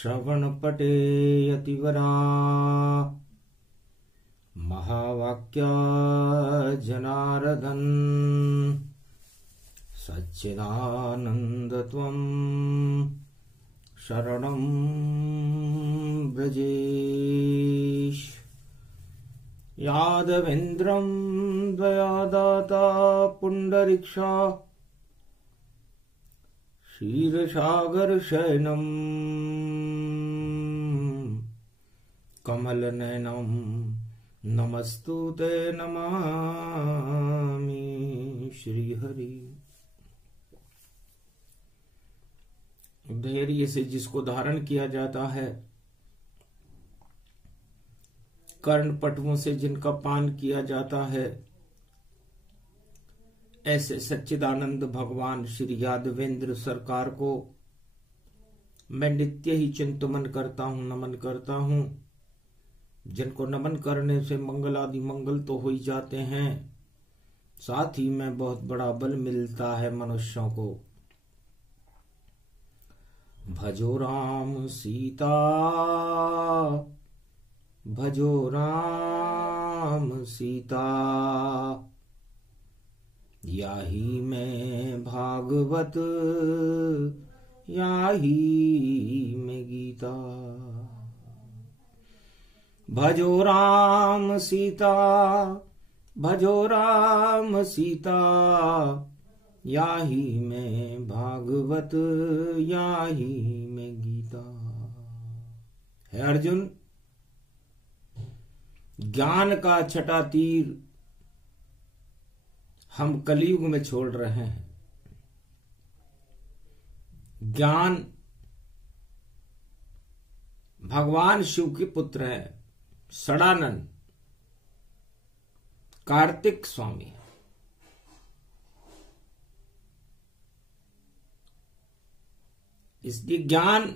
श्रवणपटे यतिवरा महावाक्या जनार्दन सच्चिदानन्दत्वं शरणं व्रजेश। यादवेन्द्रं दयादाता पुण्डरीक्षा क्षीरसागरशयनं कमलनयनं नमस्तुते नमामि श्रीहरि। धैर्य से जिसको धारण किया जाता है, कर्ण पटुओं से जिनका पान किया जाता है, ऐसे सच्चिदानंद भगवान श्री यादवेंद्र सरकार को मैं नित्य ही चिंतन करता हूं, नमन करता हूं। जिनको नमन करने से मंगल आदि मंगल तो हो ही जाते हैं, साथ ही में बहुत बड़ा बल मिलता है मनुष्यों को। भजो राम सीता, भजो राम सीता, याही में भागवत, याही में गीता। भजो राम सीता, भजो राम सीता, याही में भागवत, याही में गीता। है अर्जुन, ज्ञान का छठा तीर हम कलयुग में छोड़ रहे हैं। ज्ञान भगवान शिव के पुत्र है, षडानन कार्तिक स्वामी। इसलिए ज्ञान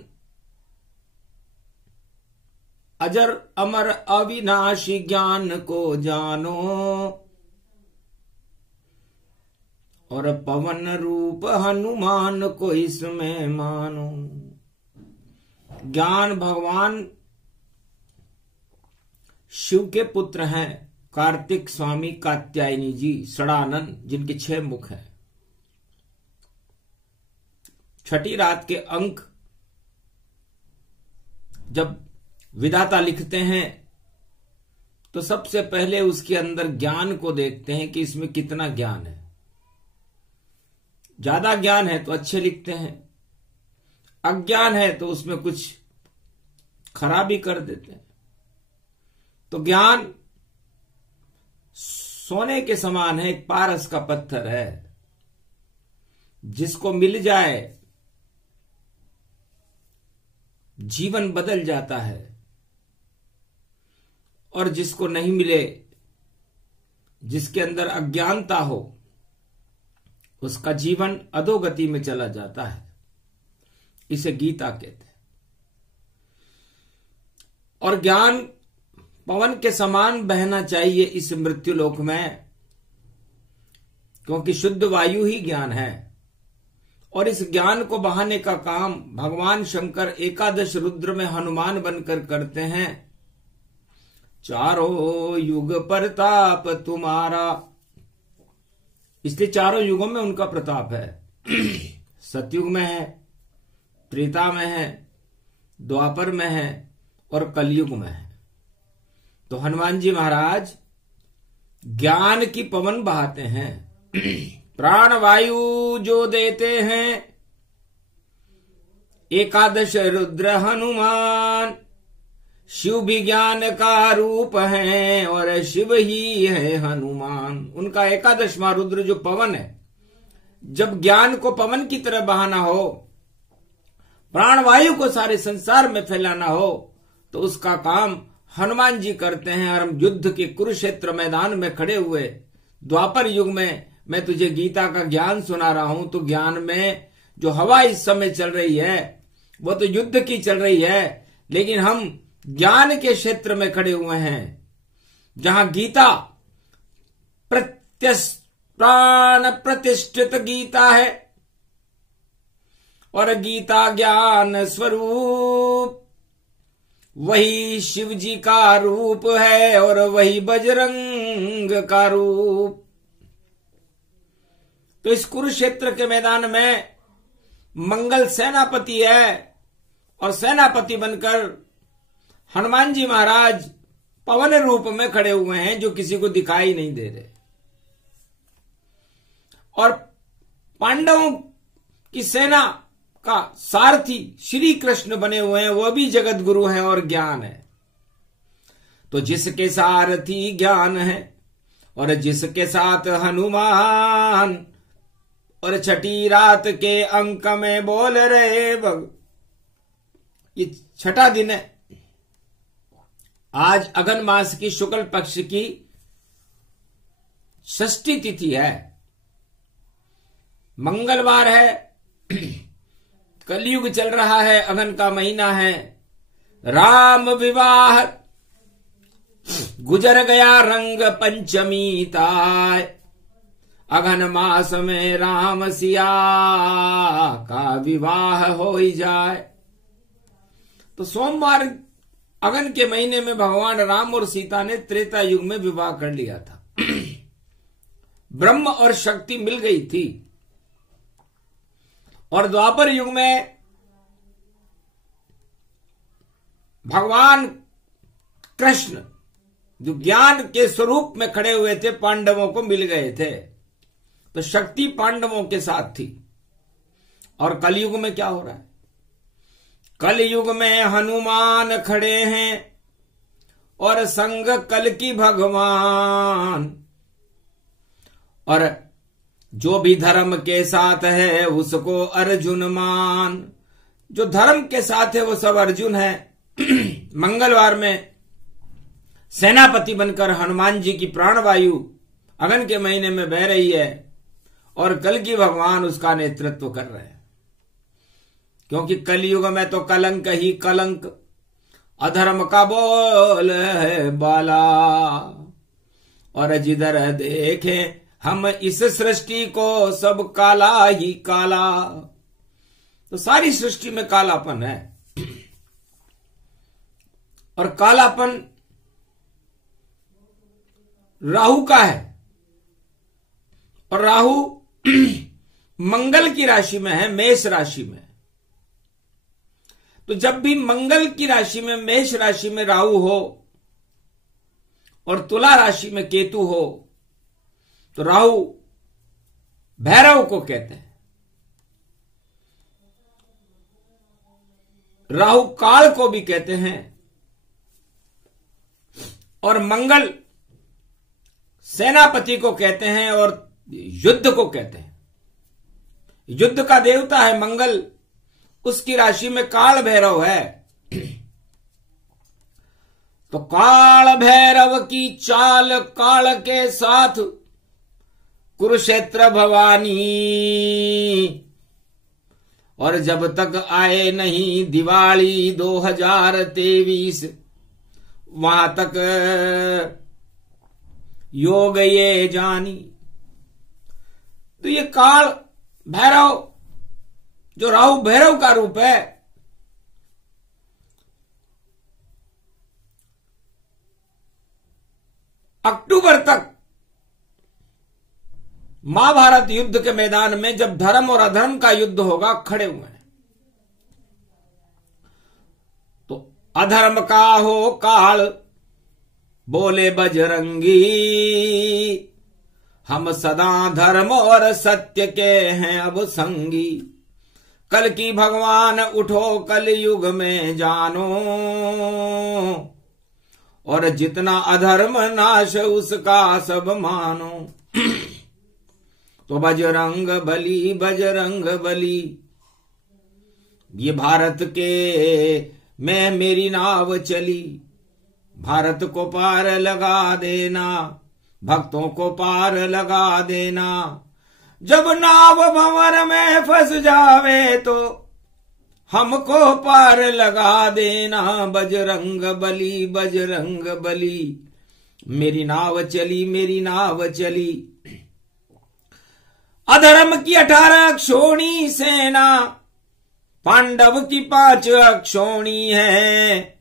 अजर अमर अविनाशी ज्ञान को जानो, और पवन रूप हनुमान को इसमें मानो। ज्ञान भगवान शिव के पुत्र हैं, कार्तिक स्वामी कात्यायनी जी षडानन, जिनके 6 मुख हैं। छठी रात के अंक जब विधाता लिखते हैं तो सबसे पहले उसके अंदर ज्ञान को देखते हैं कि इसमें कितना ज्ञान है। ज्यादा ज्ञान है तो अच्छे लिखते हैं, अज्ञान है तो उसमें कुछ खराबी कर देते हैं। तो ज्ञान सोने के समान है, एक पारस का पत्थर है, जिसको मिल जाए जीवन बदल जाता है, और जिसको नहीं मिले, जिसके अंदर अज्ञानता हो, उसका जीवन अधोगति में चला जाता है। इसे गीता कहते हैं। और ज्ञान पवन के समान बहना चाहिए इस मृत्युलोक में, क्योंकि शुद्ध वायु ही ज्ञान है। और इस ज्ञान को बहाने का काम भगवान शंकर एकादश रुद्र में हनुमान बनकर करते हैं। चारों युग प्रताप तुम्हारा, इसलिए चारों युगों में उनका प्रताप है। सतयुग में है, त्रेता में है, द्वापर में है और कलयुग में है। तो हनुमान जी महाराज ज्ञान की पवन बहाते हैं। प्राण वायु जो देते हैं एकादश रुद्र हनुमान, शिव भी ज्ञान का रूप है और शिव ही है हनुमान। उनका एकादशवां रुद्र जो पवन है, जब ज्ञान को पवन की तरह बहाना हो, प्राणवायु को सारे संसार में फैलाना हो, तो उसका काम हनुमान जी करते हैं। और हम युद्ध के कुरुक्षेत्र मैदान में खड़े हुए द्वापर युग में मैं तुझे गीता का ज्ञान सुना रहा हूं, तो ज्ञान में जो हवा इस समय चल रही है वो तो युद्ध की चल रही है, लेकिन हम ज्ञान के क्षेत्र में खड़े हुए हैं, जहां गीता प्राण प्रतिष्ठित गीता है। और गीता ज्ञान स्वरूप। वही शिव जी का रूप है और वही बजरंग का रूप। तो इस कुरुक्षेत्र के मैदान में मंगल सेनापति है और सेनापति बनकर हनुमान जी महाराज पवन रूप में खड़े हुए हैं, जो किसी को दिखाई नहीं दे रहे। और पांडवों की सेना का सारथी श्री कृष्ण बने हुए हैं, वह भी जगत गुरु हैं और ज्ञान है। तो जिसके सारथी ज्ञान है और जिसके साथ हनुमान, और छठी रात के अंक में बोल रहे ये छठा दिन है। आज अगन मास की शुक्ल पक्ष की षष्ठी तिथि है, मंगलवार है, कलयुग चल रहा है, अगन का महीना है। राम विवाह गुजर गया रंग पंचमी ताय, अगन मास में राम सिया का विवाह हो ही जाए। तो सोमवार अगन के महीने में भगवान राम और सीता ने त्रेता युग में विवाह कर लिया था। ब्रह्म और शक्ति मिल गई थी। और द्वापर युग में भगवान कृष्ण जो ज्ञान के स्वरूप में खड़े हुए थे, पांडवों को मिल गए थे। तो शक्ति पांडवों के साथ थी। और कलयुग में क्या हो रहा है? कलयुग में हनुमान खड़े हैं और संग कल की भगवान। और जो भी धर्म के साथ है उसको अर्जुन मान। जो धर्म के साथ है वो सब अर्जुन है। मंगलवार में सेनापति बनकर हनुमान जी की प्राणवायु अगन के महीने में बह रही है और कल की भगवान उसका नेतृत्व कर रहे हैं। क्योंकि कलयुग में तो कलंक ही कलंक, अधर्म का बोल है बाला। और जिधर देखें हम इस सृष्टि को सब काला ही काला। तो सारी सृष्टि में कालापन है। और कालापन राहु का है। और राहु मंगल की राशि में है, मेष राशि में। तो जब भी मंगल की राशि में, मेष राशि में राहु हो और तुला राशि में केतु हो, तो राहु भैरव को कहते हैं। राहु काल को भी कहते हैं। और मंगल सेनापति को कहते हैं और युद्ध को कहते हैं। युद्ध का देवता है मंगल, उसकी राशि में काल भैरव है। तो काल भैरव की चाल काल के साथ कुरुक्षेत्र भवानी। और जब तक आए नहीं दिवाली 2023, वहां तक योग ये जानी। तो ये काल भैरव जो राहु भैरव का रूप है, अक्टूबर तक महाभारत युद्ध के मैदान में जब धर्म और अधर्म का युद्ध होगा, खड़े हुए हैं। तो अधर्म का हो काल बोले बजरंगी, हम सदा धर्म और सत्य के हैं अब संगी। कल की भगवान उठो कल युग में जानो, और जितना अधर्म नाश उसका सब मानो। तो बजरंग बली बजरंग बली, ये भारत के में मेरी नाव चली। भारत को पार लगा देना, भक्तों को पार लगा देना। जब नाव भंवर में फंस जावे तो हमको पार लगा देना। बजरंग बली मेरी नाव चली, मेरी नाव चली। अधर्म की 18 क्षोणी सेना पांडव की 5 अक्षौणी है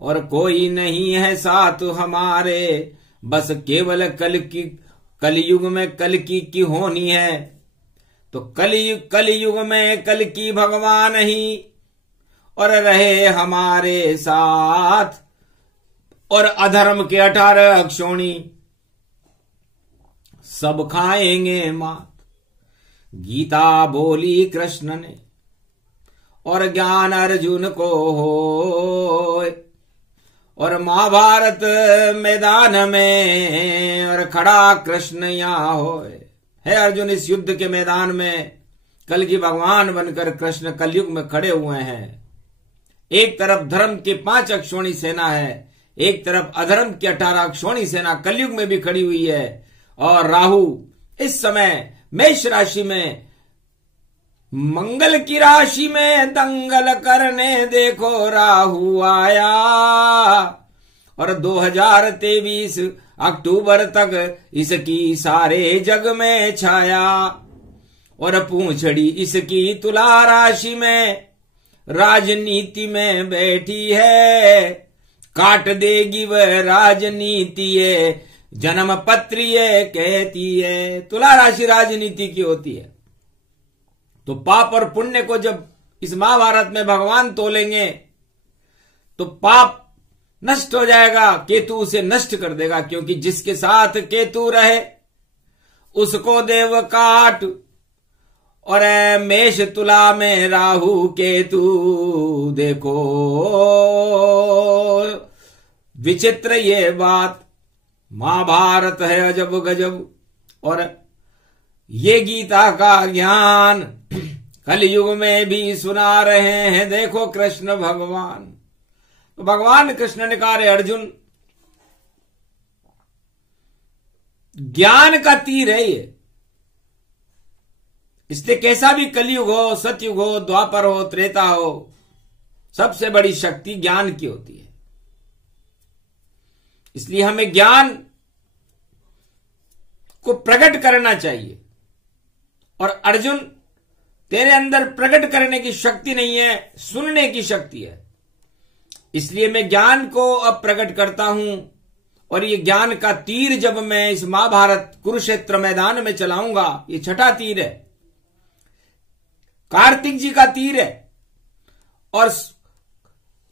और कोई नहीं है साथ हमारे, बस केवल कलयुग में कल्कि की होनी है। तो कलयुग में कल्कि भगवान ही और रहे हमारे साथ, और अधर्म के 18 अक्षौणी सब खाएंगे मात। गीता बोली कृष्ण ने और ज्ञान अर्जुन को हो, और महाभारत मैदान में और खड़ा कृष्ण यहाँ होए। है अर्जुन, इस युद्ध के मैदान में कल्कि भगवान बनकर कृष्ण कलयुग में खड़े हुए हैं। एक तरफ धर्म की 5 अक्षौणी सेना है, एक तरफ अधर्म की 18 अक्षौणी सेना कलयुग में भी खड़ी हुई है। और राहु इस समय मेष राशि में मंगल की राशि में दंगल करने देखो राहु आया, और 2023 अक्टूबर तक इसकी सारे जग में छाया। और पूंछड़ी इसकी तुला राशि में राजनीति में बैठी है, काट देगी वह राजनीति ये जन्म पत्री ये कहती है। तुला राशि राजनीति की होती है। तो पाप और पुण्य को जब इस महाभारत में भगवान तोलेंगे तो पाप नष्ट हो जाएगा, केतु उसे नष्ट कर देगा, क्योंकि जिसके साथ केतु रहे उसको देव काट। और मेष तुला में राहु केतु देखो विचित्र ये बात, महाभारत है अजब गजब। और ये गीता का ज्ञान कलयुग में भी सुना रहे हैं, देखो कृष्ण भगवान। तो भगवान कृष्ण ने कहा, रे अर्जुन, ज्ञान का तीर है ये, इसलिए कैसा भी कलयुग हो, सतयुग हो, द्वापर हो, त्रेता हो, सबसे बड़ी शक्ति ज्ञान की होती है। इसलिए हमें ज्ञान को प्रकट करना चाहिए। और अर्जुन, तेरे अंदर प्रकट करने की शक्ति नहीं है, सुनने की शक्ति है। इसलिए मैं ज्ञान को अब प्रकट करता हूं, और ये ज्ञान का तीर जब मैं इस महाभारत कुरुक्षेत्र मैदान में चलाऊंगा, ये 6ठा तीर है, कार्तिक जी का तीर है। और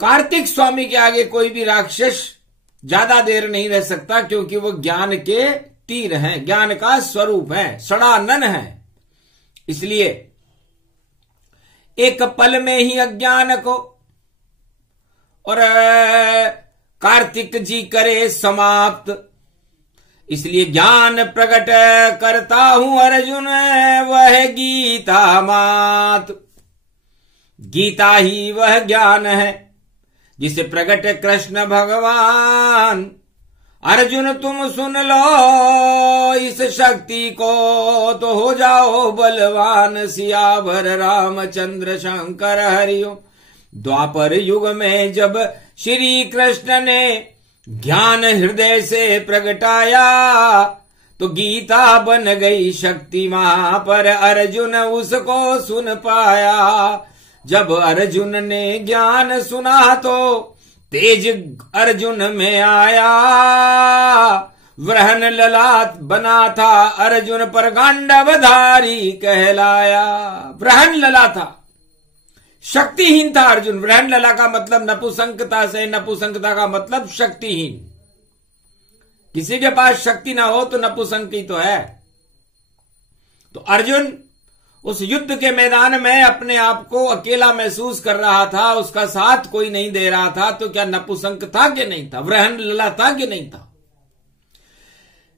कार्तिक स्वामी के आगे कोई भी राक्षस ज्यादा देर नहीं रह सकता, क्योंकि वो ज्ञान के तीर हैं, ज्ञान का स्वरूप है, षडानन है। इसलिए एक पल में ही अज्ञान को और कार्तिक जी करे समाप्त। इसलिए ज्ञान प्रकट करता हूं अर्जुन, वह गीता मात। गीता ही वह ज्ञान है जिसे प्रकट कृष्ण भगवान। अर्जुन तुम सुन लो इस शक्ति को, तो हो जाओ बलवान। सियावर रामचंद्र शंकर हरिओम। द्वापर युग में जब श्री कृष्ण ने ज्ञान हृदय से प्रगटाया, तो गीता बन गई शक्ति मां, पर अर्जुन उसको सुन पाया। जब अर्जुन ने ज्ञान सुना तो तेज अर्जुन में आया। वृहन ललाट बना था अर्जुन, पर गांडवधारी कहलाया। वृहन लला था, शक्तिहीन था अर्जुन। वृहन लला का मतलब नपुंसकता से, नपुंसकता का मतलब शक्तिहीन। किसी के पास शक्ति ना हो तो नपुंसक ही तो है। तो अर्जुन उस युद्ध के मैदान में अपने आप को अकेला महसूस कर रहा था, उसका साथ कोई नहीं दे रहा था। तो क्या नपुंसक था कि नहीं था, वृहन लला था कि नहीं था?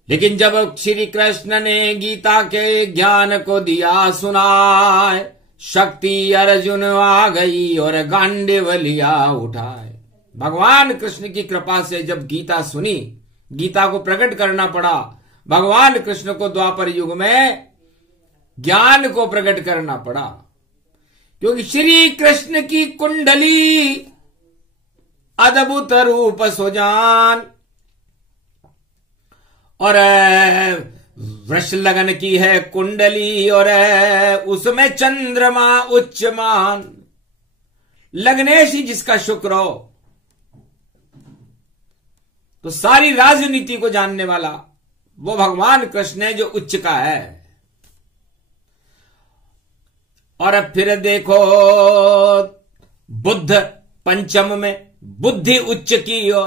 लेकिन जब श्री कृष्ण ने गीता के ज्ञान को दिया सुनाए, शक्ति अर्जुन आ गई और गांडीव लिया उठाए। भगवान कृष्ण की कृपा से जब गीता सुनी, गीता को प्रकट करना पड़ा। भगवान कृष्ण को द्वापर युग में ज्ञान को प्रकट करना पड़ा, क्योंकि श्री कृष्ण की कुंडली अद्भुत रूप सुजान और वृष लगन की है कुंडली, और उसमें चंद्रमा उच्चमान। लग्नेश ही जिसका शुक्र हो, तो सारी राजनीति को जानने वाला वो भगवान कृष्ण है जो उच्च का है। और अब फिर देखो बुद्ध पंचम में बुद्धि उच्च की हो।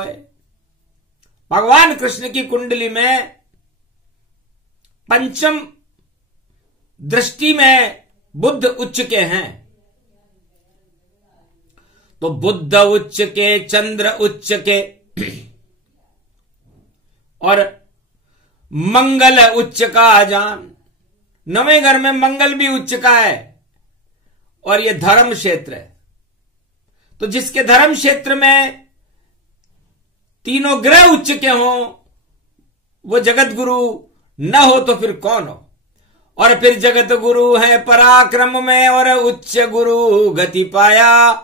भगवान कृष्ण की कुंडली में पंचम दृष्टि में बुद्ध उच्च के हैं। तो बुद्ध उच्च के, चंद्र उच्च के और मंगल उच्च का जान। नवें घर में मंगल भी उच्च का है और यह धर्म क्षेत्र है। तो जिसके धर्म क्षेत्र में तीनों ग्रह उच्च के हों वो जगत गुरु न हो तो फिर कौन हो। और फिर जगत गुरु है पराक्रम में और उच्च गुरु गति पाया।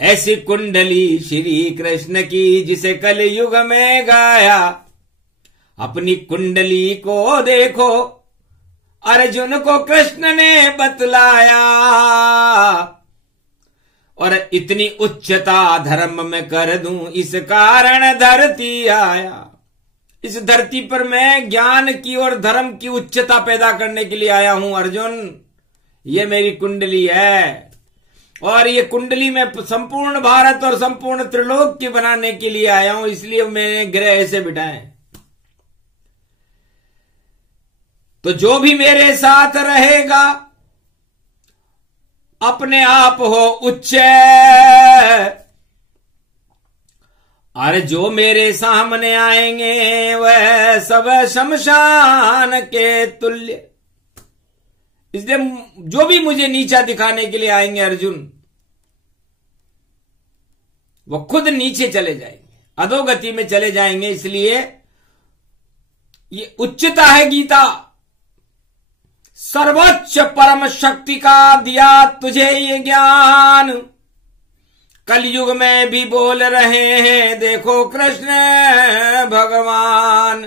ऐसी कुंडली श्री कृष्ण की जिसे कल युग में गाया। अपनी कुंडली को देखो अर्जुन को कृष्ण ने बतलाया। और इतनी उच्चता धर्म में कर दूं इस कारण धरती आया। इस धरती पर मैं ज्ञान की और धर्म की उच्चता पैदा करने के लिए आया हूं अर्जुन। ये मेरी कुंडली है और ये कुंडली में संपूर्ण भारत और संपूर्ण त्रिलोक की बनाने के लिए आया हूं। इसलिए मैंने ग्रह ऐसे बिठाए। तो जो भी मेरे साथ रहेगा अपने आप हो उच्च। और जो मेरे सामने आएंगे वह सब शमशान के तुल्य। इसलिए जो भी मुझे नीचा दिखाने के लिए आएंगे अर्जुन, वो खुद नीचे चले जाएंगे, अधोगति में चले जाएंगे। इसलिए ये उच्चता है गीता। सर्वोच्च परम शक्ति का दिया तुझे ये ज्ञान। कलयुग में भी बोल रहे हैं देखो कृष्ण भगवान।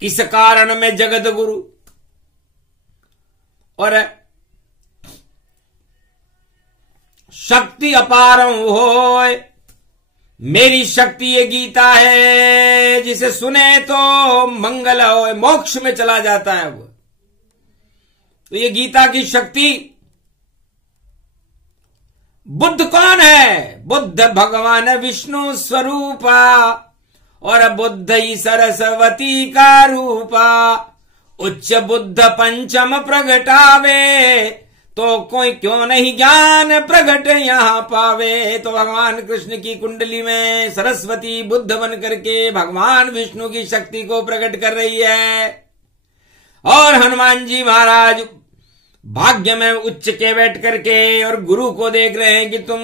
किस कारण में जगत गुरु और शक्ति अपार होए। मेरी शक्ति ये गीता है जिसे सुने तो मंगल होए, मोक्ष में चला जाता है वो। तो ये गीता की शक्ति। बुद्ध कौन है? बुद्ध भगवान विष्णु स्वरूपा और बुद्ध ही सरस्वती का रूपा। उच्च बुद्ध पंचम प्रगटावे तो कोई क्यों नहीं ज्ञान प्रगट यहां पावे। तो भगवान कृष्ण की कुंडली में सरस्वती बुद्ध बन करके भगवान विष्णु की शक्ति को प्रकट कर रही है। और हनुमान जी महाराज भाग्य में उच्च के बैठ करके और गुरु को देख रहे हैं कि तुम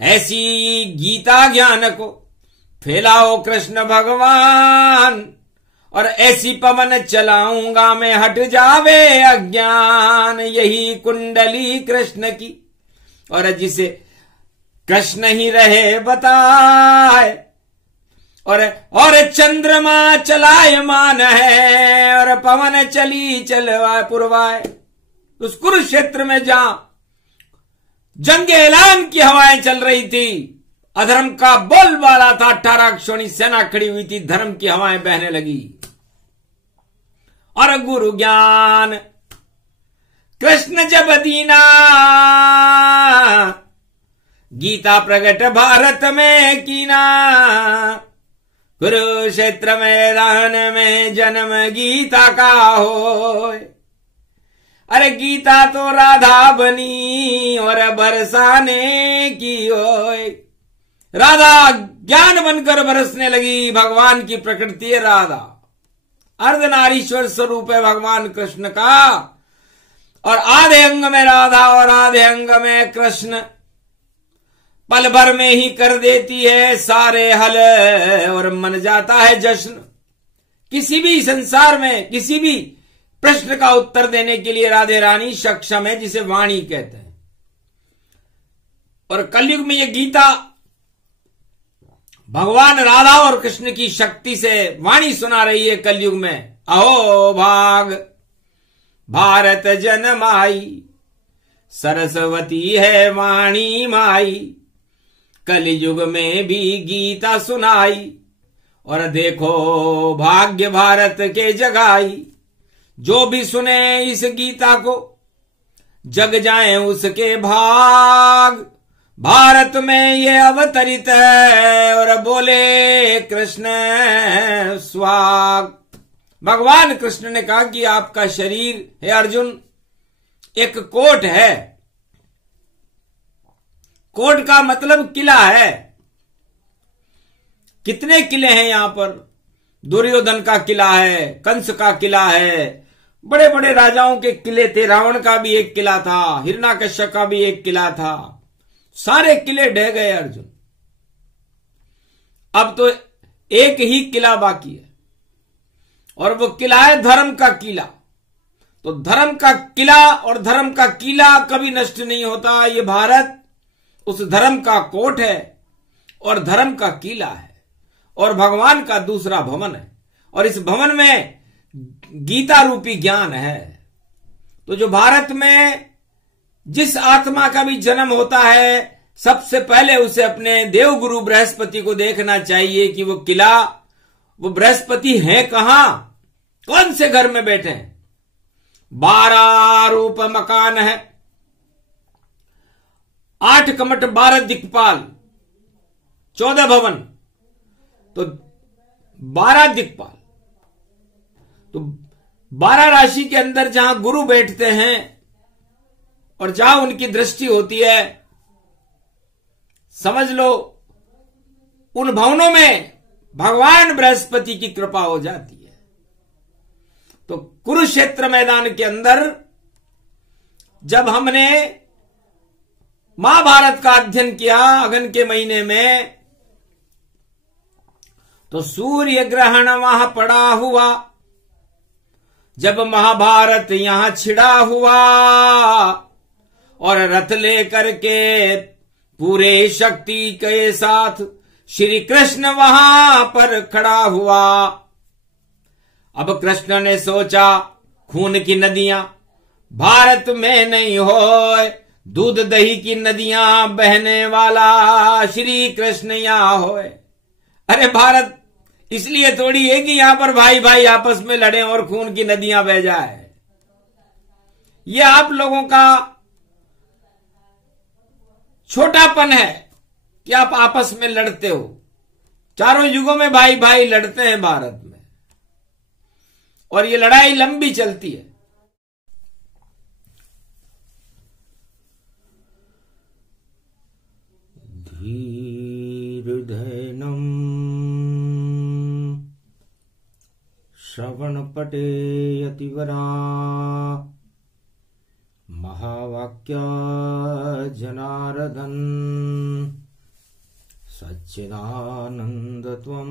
ऐसी गीता ज्ञान को फैलाओ कृष्ण भगवान। और ऐसी पवन चलाऊंगा मैं हट जावे अज्ञान। यही कुंडली कृष्ण की। और जिसे कृष्ण ही रहे बताए। और चंद्रमा चलायमान है और पवन चली चलवा पुरवाए। उस कुरुक्षेत्र में जहां जंग ऐलान की हवाएं चल रही थी, अधर्म का बोलबाला था, 18 अक्षौणी सेना खड़ी हुई थी, धर्म की हवाएं बहने लगी। और गुरु ज्ञान कृष्ण जब दीना गीता प्रकट भारत में कीना। कुरुक्षेत्र मैदान में जन्म गीता का होए। अरे गीता तो राधा बनी और बरसाने की होए। राधा ज्ञान बनकर बरसने लगी। भगवान की प्रकृति है राधा। अर्धनारीश्वर स्वरूप है भगवान कृष्ण का। और आधे अंग में राधा और आधे अंग में कृष्ण। पल भर में ही कर देती है सारे हल और मन जाता है जश्न। किसी भी संसार में किसी भी प्रश्न का उत्तर देने के लिए राधे रानी सक्षम है, जिसे वाणी कहते हैं। और कलयुग में ये गीता भगवान राधा और कृष्ण की शक्ति से वाणी सुना रही है कलयुग में। अहो भाग भारत जनमाई सरस्वती है वाणी माई, कलयुग में भी गीता सुनाई। और देखो भाग्य भारत के जगाई, जो भी सुने इस गीता को जग जाए उसके भाग। भारत में ये अवतरित है और बोले कृष्ण स्वाग। भगवान कृष्ण ने कहा कि आपका शरीर है अर्जुन एक कोट है। कोट का मतलब किला है। कितने किले हैं यहां पर? दुर्योधन का किला है, कंस का किला है, बड़े बड़े राजाओं के किले थे। रावण का भी एक किला था, हिरण्यकश्यप का भी एक किला था। सारे किले ढह गए अर्जुन। अब तो एक ही किला बाकी है और वो किला है धर्म का किला। तो धर्म का किला और धर्म का किला कभी नष्ट नहीं होता। ये भारत उस धर्म का कोट है और धर्म का किला है और भगवान का दूसरा भवन है और इस भवन में गीता रूपी ज्ञान है। तो जो भारत में जिस आत्मा का भी जन्म होता है सबसे पहले उसे अपने देवगुरु बृहस्पति को देखना चाहिए कि वो किला, वो बृहस्पति है कहां, कौन से घर में बैठे हैं। 12 रूप मकान है, 8 कमट 12 दिक्पाल, 14 भवन, तो 12 दिक्पाल। तो 12 राशि के अंदर जहां गुरु बैठते हैं और जहां उनकी दृष्टि होती है, समझ लो उन भवनों में भगवान बृहस्पति की कृपा हो जाती है। तो कुरुक्षेत्र मैदान के अंदर जब हमने महाभारत का अध्ययन किया अगन के महीने में, तो सूर्य ग्रहण वहां पड़ा हुआ। जब महाभारत यहां छिड़ा हुआ और रथ लेकर के पूरे शक्ति के साथ श्री कृष्ण वहां पर खड़ा हुआ। अब कृष्ण ने सोचा खून की नदियां भारत में नहीं होए, दूध दही की नदियां बहने वाला श्री कृष्ण यहां होए। अरे भारत इसलिए थोड़ी है कि यहां पर भाई भाई आपस में लड़े और खून की नदियां बह जाए। ये आप लोगों का छोटापन है कि आप आपस में लड़ते हो। चारों युगों में भाई भाई लड़ते हैं भारत में और ये लड़ाई लंबी चलती है। धीर्धैनम् श्रवणपटे यतिवरा महावाक्या जनार्दन सच्चिदानन्दत्वं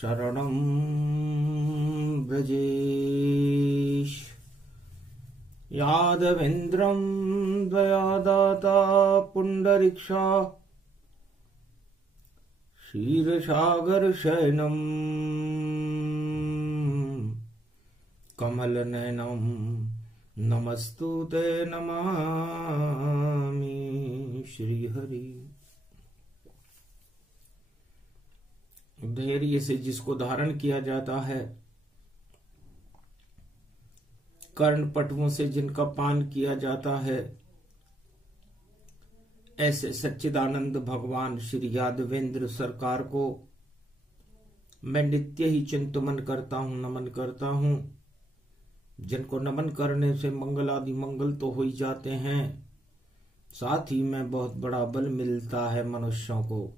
शरणं व्रजेश। यादवेन्द्रं दयादाता पुण्डरीक्षा क्षीरसागरशयनं कमलनयनं नमस्तुते नमामि श्रीहरि। धैर्य से जिसको धारण किया जाता है, कर्णपटुओं से जिनका पान किया जाता है, ऐसे सच्चिदानंद भगवान श्री यादवेंद्र सरकार को मैं नित्य ही चिंतन करता हूं, नमन करता हूं। जिनको नमन करने से मंगल आदि मंगल तो हो ही जाते हैं, साथ ही में बहुत बड़ा बल मिलता है मनुष्यों को।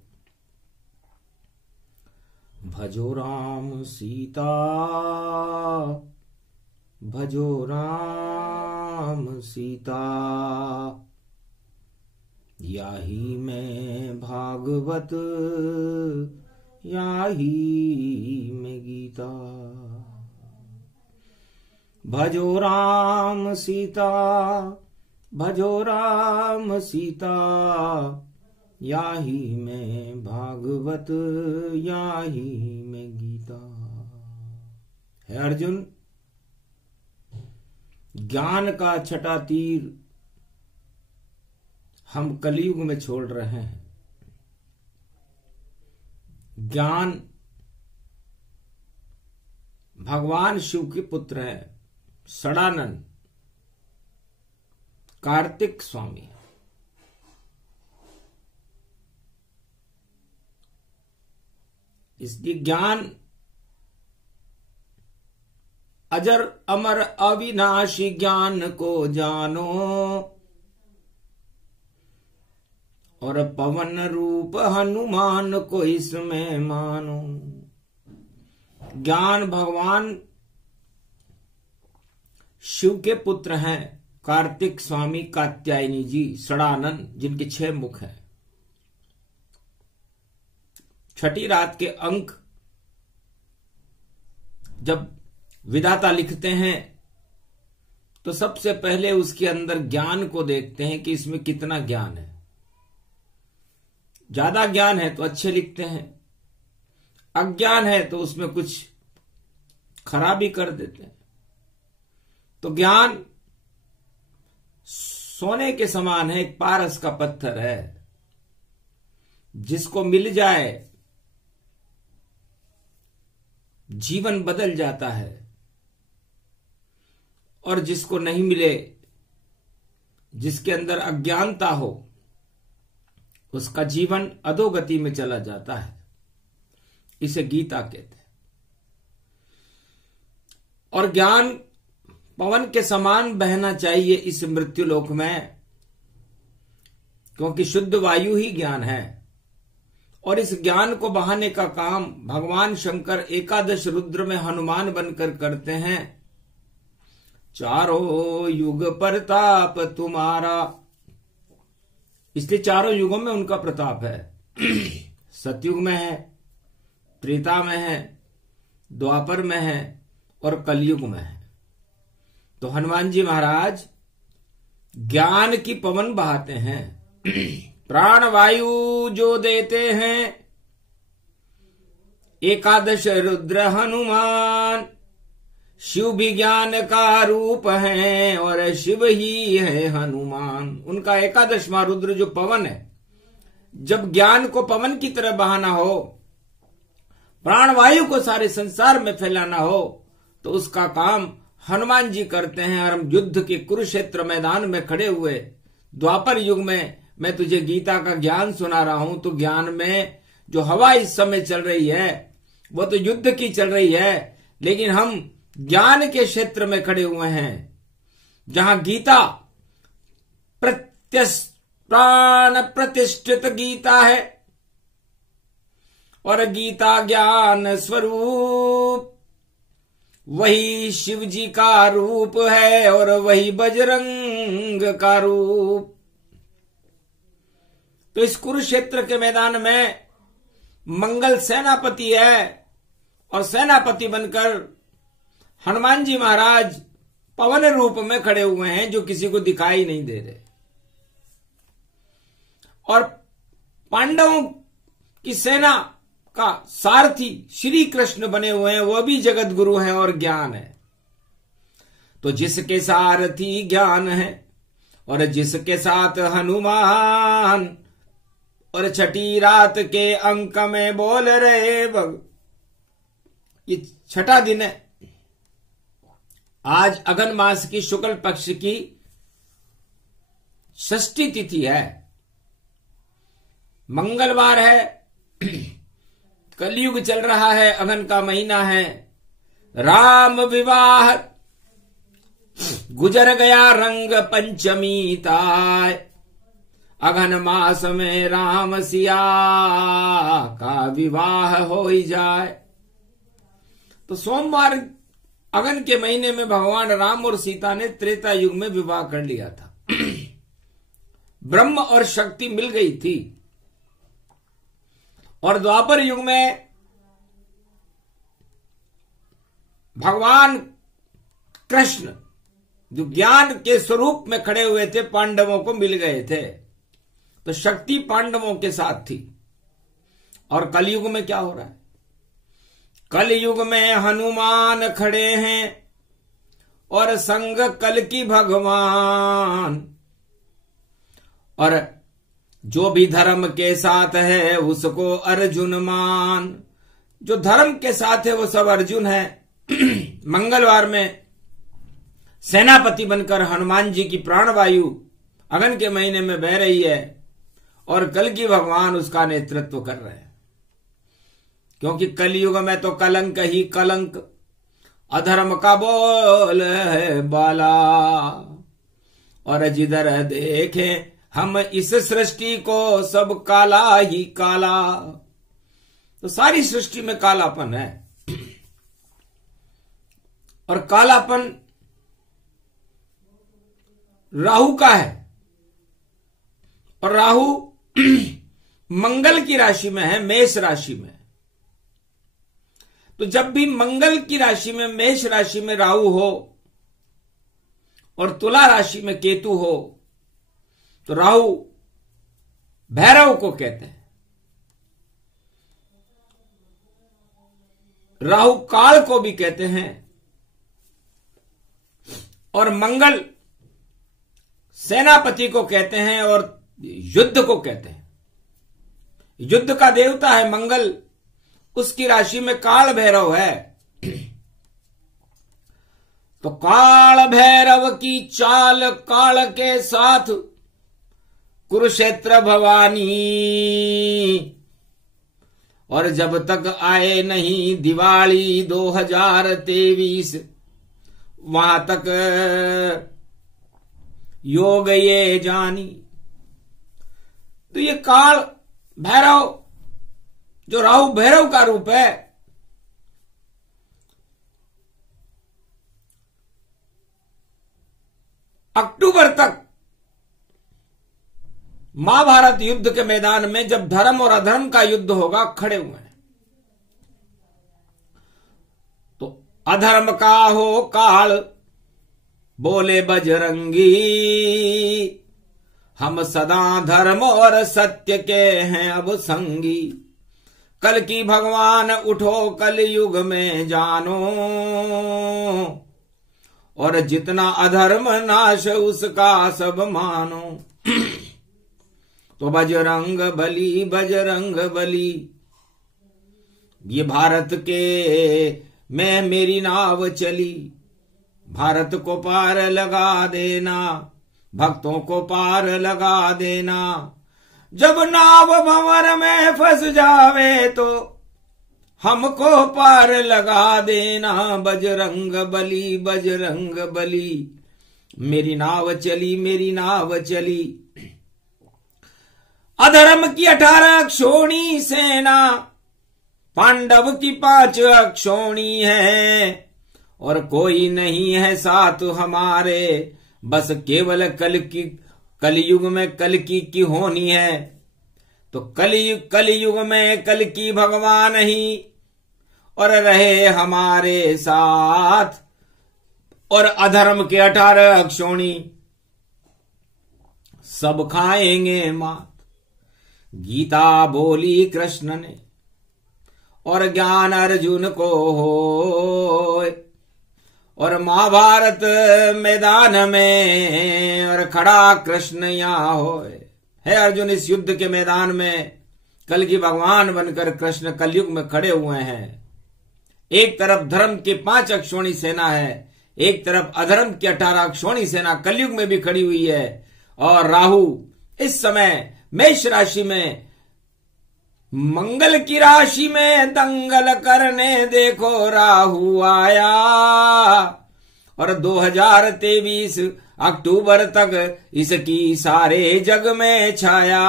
भजो राम सीता, भजो राम सीता, याही में भागवत, याही में गीता। भजो राम सीता, भजो राम सीता, याही में भागवत, याही में गीता। है अर्जुन, ज्ञान का छठा तीर हम कलयुग में छोड़ रहे हैं। ज्ञान भगवान शिव के पुत्र है, षडानन कार्तिक स्वामी। इसलिए ज्ञान अजर अमर अविनाशी ज्ञान को जानो और पवन रूप हनुमान को इसमें मानो। ज्ञान भगवान शिव के पुत्र हैं, कार्तिक स्वामी कात्यायनी जी षडानन, जिनके 6 मुख हैं। छठी रात के अंक जब विधाता लिखते हैं तो सबसे पहले उसके अंदर ज्ञान को देखते हैं कि इसमें कितना ज्ञान है। ज्यादा ज्ञान है तो अच्छे लिखते हैं, अज्ञान है तो उसमें कुछ खराबी कर देते हैं। तो ज्ञान सोने के समान है, एक पारस का पत्थर है, जिसको मिल जाए जीवन बदल जाता है, और जिसको नहीं मिले, जिसके अंदर अज्ञानता हो, उसका जीवन अधोगति में चला जाता है। इसे गीता कहते हैं। और ज्ञान पवन के समान बहना चाहिए इस मृत्युलोक में, क्योंकि शुद्ध वायु ही ज्ञान है। और इस ज्ञान को बहाने का काम भगवान शंकर एकादश रुद्र में हनुमान बनकर करते हैं। चारों युग प्रताप तुम्हारा, इसलिए चारों युगों में उनका प्रताप है। सतयुग में है, त्रेता में है, द्वापर में है और कलयुग में है। तो हनुमान जी महाराज ज्ञान की पवन बहाते हैं। प्राण वायु जो देते हैं एकादश रुद्र हनुमान, शिव भी ज्ञान का रूप है और शिव ही है हनुमान। उनका एकादशवां रुद्र जो पवन है, जब ज्ञान को पवन की तरह बहाना हो, प्राण वायु को सारे संसार में फैलाना हो, तो उसका काम हनुमान जी करते हैं। और हम युद्ध के कुरुक्षेत्र मैदान में खड़े हुए द्वापर युग में मैं तुझे गीता का ज्ञान सुना रहा हूं, तो ज्ञान में जो हवा इस समय चल रही है वो तो युद्ध की चल रही है, लेकिन हम ज्ञान के क्षेत्र में खड़े हुए हैं, जहां गीता प्राण प्रतिष्ठित गीता है और गीता ज्ञान स्वरूप, वही शिव जी का रूप है और वही बजरंग का रूप। तो इस कुरुक्षेत्र के मैदान में मंगल सेनापति है और सेनापति बनकर हनुमान जी महाराज पवन रूप में खड़े हुए हैं, जो किसी को दिखाई नहीं दे रहे। और पांडवों की सेना का सारथी श्री कृष्ण बने हुए हैं, वह भी जगत गुरु है और ज्ञान है। तो जिसके सारथी ज्ञान है और जिसके साथ हनुमान, और छठी रात के अंक में बोल रहे ये छठा दिन है। आज अगन मास की शुक्ल पक्ष की षष्ठी तिथि है, मंगलवार है, कलयुग चल रहा है, अगन का महीना है। राम विवाह गुजर गया रंग पंचमी ताय, अगन मास में राम सिया का विवाह हो ही जाए। तो सोमवार अगन के महीने में भगवान राम और सीता ने त्रेता युग में विवाह कर लिया था। ब्रह्म और शक्ति मिल गई थी। और द्वापर युग में भगवान कृष्ण जो ज्ञान के स्वरूप में खड़े हुए थे, पांडवों को मिल गए थे, तो शक्ति पांडवों के साथ थी। और कलयुग में क्या हो रहा है? कलयुग में हनुमान खड़े हैं और संग कल की भगवान। और जो भी धर्म के साथ है उसको अर्जुन मान। जो धर्म के साथ है वो सब अर्जुन है। मंगलवार में सेनापति बनकर हनुमान जी की प्राणवायु अगन के महीने में बह रही है और कल की भगवान उसका नेतृत्व कर रहे हैं। क्योंकि कलयुग में तो कलंक ही कलंक, अधर्म का बोल है बाला। और जिधर देखे हम इस सृष्टि को सब काला ही काला। तो सारी सृष्टि में कालापन है। और कालापन राहु का है। और राहु मंगल की राशि में है, मेष राशि में। तो जब भी मंगल की राशि में, मेष राशि में राहु हो और तुला राशि में केतु हो, तो राहु भैरव को कहते हैं। राहु काल को भी कहते हैं। और मंगल सेनापति को कहते हैं और युद्ध को कहते हैं। युद्ध का देवता है मंगल, उसकी राशि में काल भैरव है। तो काल भैरव की चाल काल के साथ कुरुक्षेत्र भवानी। और जब तक आए नहीं दिवाली 2023 वहां तक योग ये जानी। तो ये काल भैरव जो राहु भैरव का रूप है, अक्टूबर तक महाभारत युद्ध के मैदान में जब धर्म और अधर्म का युद्ध होगा खड़े हुए हैं। तो अधर्म का हो काल बोले बजरंगी, हम सदा धर्म और सत्य के हैं अब संगी। कल की भगवान उठो कल युग में जानो, और जितना अधर्म नाश उसका सब मानो। तो बजरंग बली बजरंग बली, ये भारत के में मेरी नाव चली। भारत को पार लगा देना, भक्तों को पार लगा देना। जब नाव भंवर में फंस जावे तो हमको पार लगा देना। बजरंग बली मेरी नाव चली, मेरी नाव चली। अधर्म की 18 अक्षोणी सेना, पांडव की 5 अक्षोणी है। और कोई नहीं है साथ हमारे, बस केवल कलयुग में कल की होनी है। तो कलयुग में कल की भगवान ही और रहे हमारे साथ। और अधर्म के 18 अक्षोणी सब खाएंगे मात। गीता बोली कृष्ण ने और ज्ञान अर्जुन को हो। और महाभारत मैदान में और खड़ा कृष्ण यहाँ हो। है अर्जुन इस युद्ध के मैदान में कल की भगवान बनकर कृष्ण कलयुग में खड़े हुए हैं। एक तरफ धर्म की 5 अक्षोणी सेना है, एक तरफ अधर्म की 18 अक्षोणी सेना कलयुग में भी खड़ी हुई है। और राहु इस समय मेष राशि में, मंगल की राशि में दंगल करने देखो राहु आया। और 2023 अक्टूबर तक इसकी सारे जग में छाया।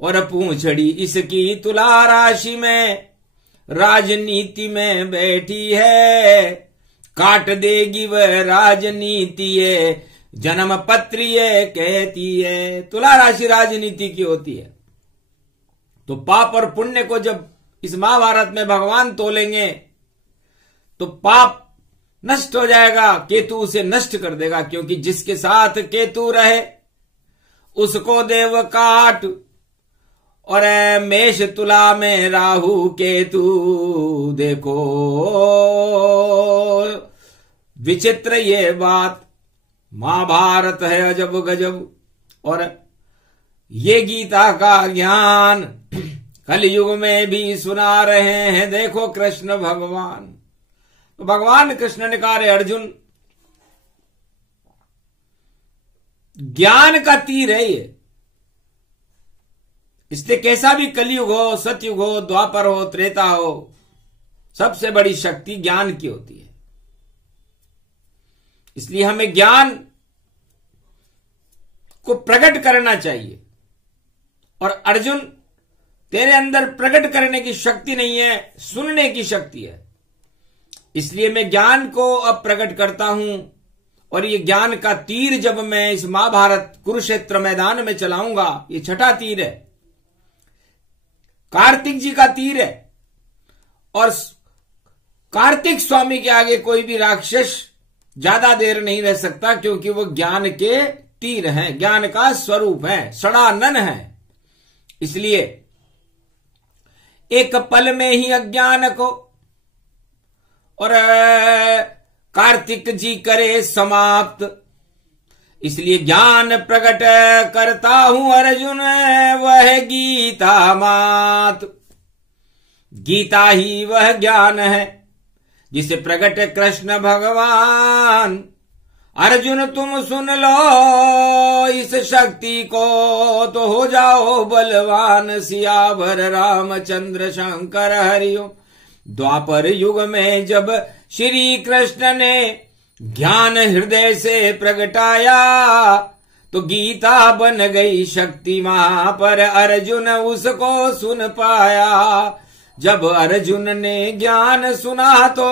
और पूंछड़ी इसकी तुला राशि में राजनीति में बैठी है। काट देगी वह राजनीति ये, जन्म पत्र ये कहती है। तुला राशि राजनीति की होती है। तो पाप और पुण्य को जब इस महाभारत में भगवान तोलेंगे तो पाप नष्ट हो जाएगा, केतु उसे नष्ट कर देगा। क्योंकि जिसके साथ केतु रहे उसको देव काट। और मेष तुला में राहु केतु देखो विचित्र ये बात, महाभारत है अजब गजब और ये गीता का ज्ञान कलयुग में भी सुना रहे हैं। देखो कृष्ण भगवान, तो भगवान कृष्ण ने कहा, रे अर्जुन, ज्ञान का तीर है ये, इसलिए कैसा भी कलयुग हो, सतयुग हो, द्वापर हो, त्रेता हो, सबसे बड़ी शक्ति ज्ञान की होती है। इसलिए हमें ज्ञान को प्रकट करना चाहिए। और अर्जुन, तेरे अंदर प्रकट करने की शक्ति नहीं है, सुनने की शक्ति है। इसलिए मैं ज्ञान को अब प्रकट करता हूं और ये ज्ञान का तीर जब मैं इस महाभारत कुरुक्षेत्र मैदान में चलाऊंगा, ये छठा तीर है, कार्तिक जी का तीर है। और कार्तिक स्वामी के आगे कोई भी राक्षस ज्यादा देर नहीं रह सकता, क्योंकि वो ज्ञान के तीर हैं, ज्ञान का स्वरूप है, सड़ानन है। इसलिए एक पल में ही अज्ञान को और कार्तिक जी करे समाप्त। इसलिए ज्ञान प्रकट करता हूं अर्जुन, वह गीता मात। गीता ही वह ज्ञान है जिसे प्रकट कृष्ण भगवान। अर्जुन तुम सुन लो इस शक्ति को, तो हो जाओ बलवान। सियावर रामचंद्र शंकर हरिओम। द्वापर युग में जब श्री कृष्ण ने ज्ञान हृदय से प्रगटाया, तो गीता बन गई शक्ति मां पर अर्जुन उसको सुन पाया। जब अर्जुन ने ज्ञान सुना तो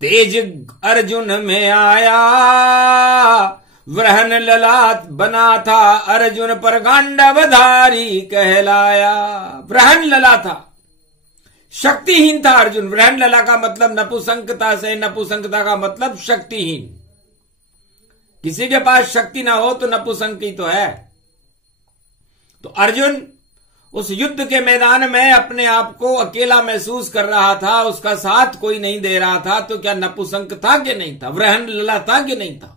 तेज अर्जुन में आया। वृहन ललाट बना था अर्जुन पर गांडवधारी कहलाया। वृहन लला था, शक्तिहीन था अर्जुन। वृहन लला का मतलब नपुंसकता से, नपुंसकता का मतलब शक्तिहीन। किसी के पास शक्ति ना हो तो नपुंसक ही तो है। तो अर्जुन उस युद्ध के मैदान में अपने आप को अकेला महसूस कर रहा था, उसका साथ कोई नहीं दे रहा था। तो क्या नपुंसक था कि नहीं था? वृहन लला था कि नहीं था?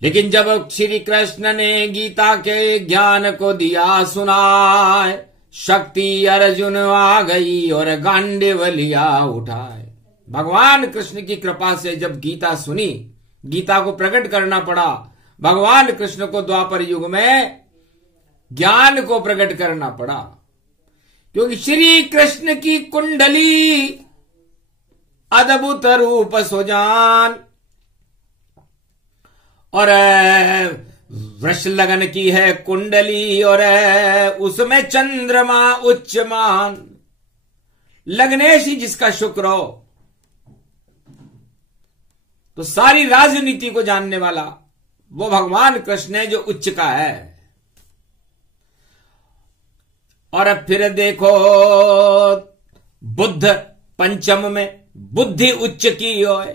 लेकिन जब श्री कृष्ण ने गीता के ज्ञान को दिया सुनाए, शक्ति अर्जुन आ गई और गांडीव लिया उठाए। भगवान कृष्ण की कृपा से जब गीता सुनी, गीता को प्रकट करना पड़ा। भगवान कृष्ण को द्वापर युग में ज्ञान को प्रकट करना पड़ा, क्योंकि श्री कृष्ण की कुंडली अद्भुत रूप सुजान और वृष लगन की है कुंडली, और उसमें चंद्रमा उच्चमान। लग्नेश ही जिसका शुक्र हो, तो सारी राजनीति को जानने वाला वो भगवान कृष्ण है जो उच्च का है। और अब फिर देखो बुद्ध पंचम में बुद्धि उच्च की है।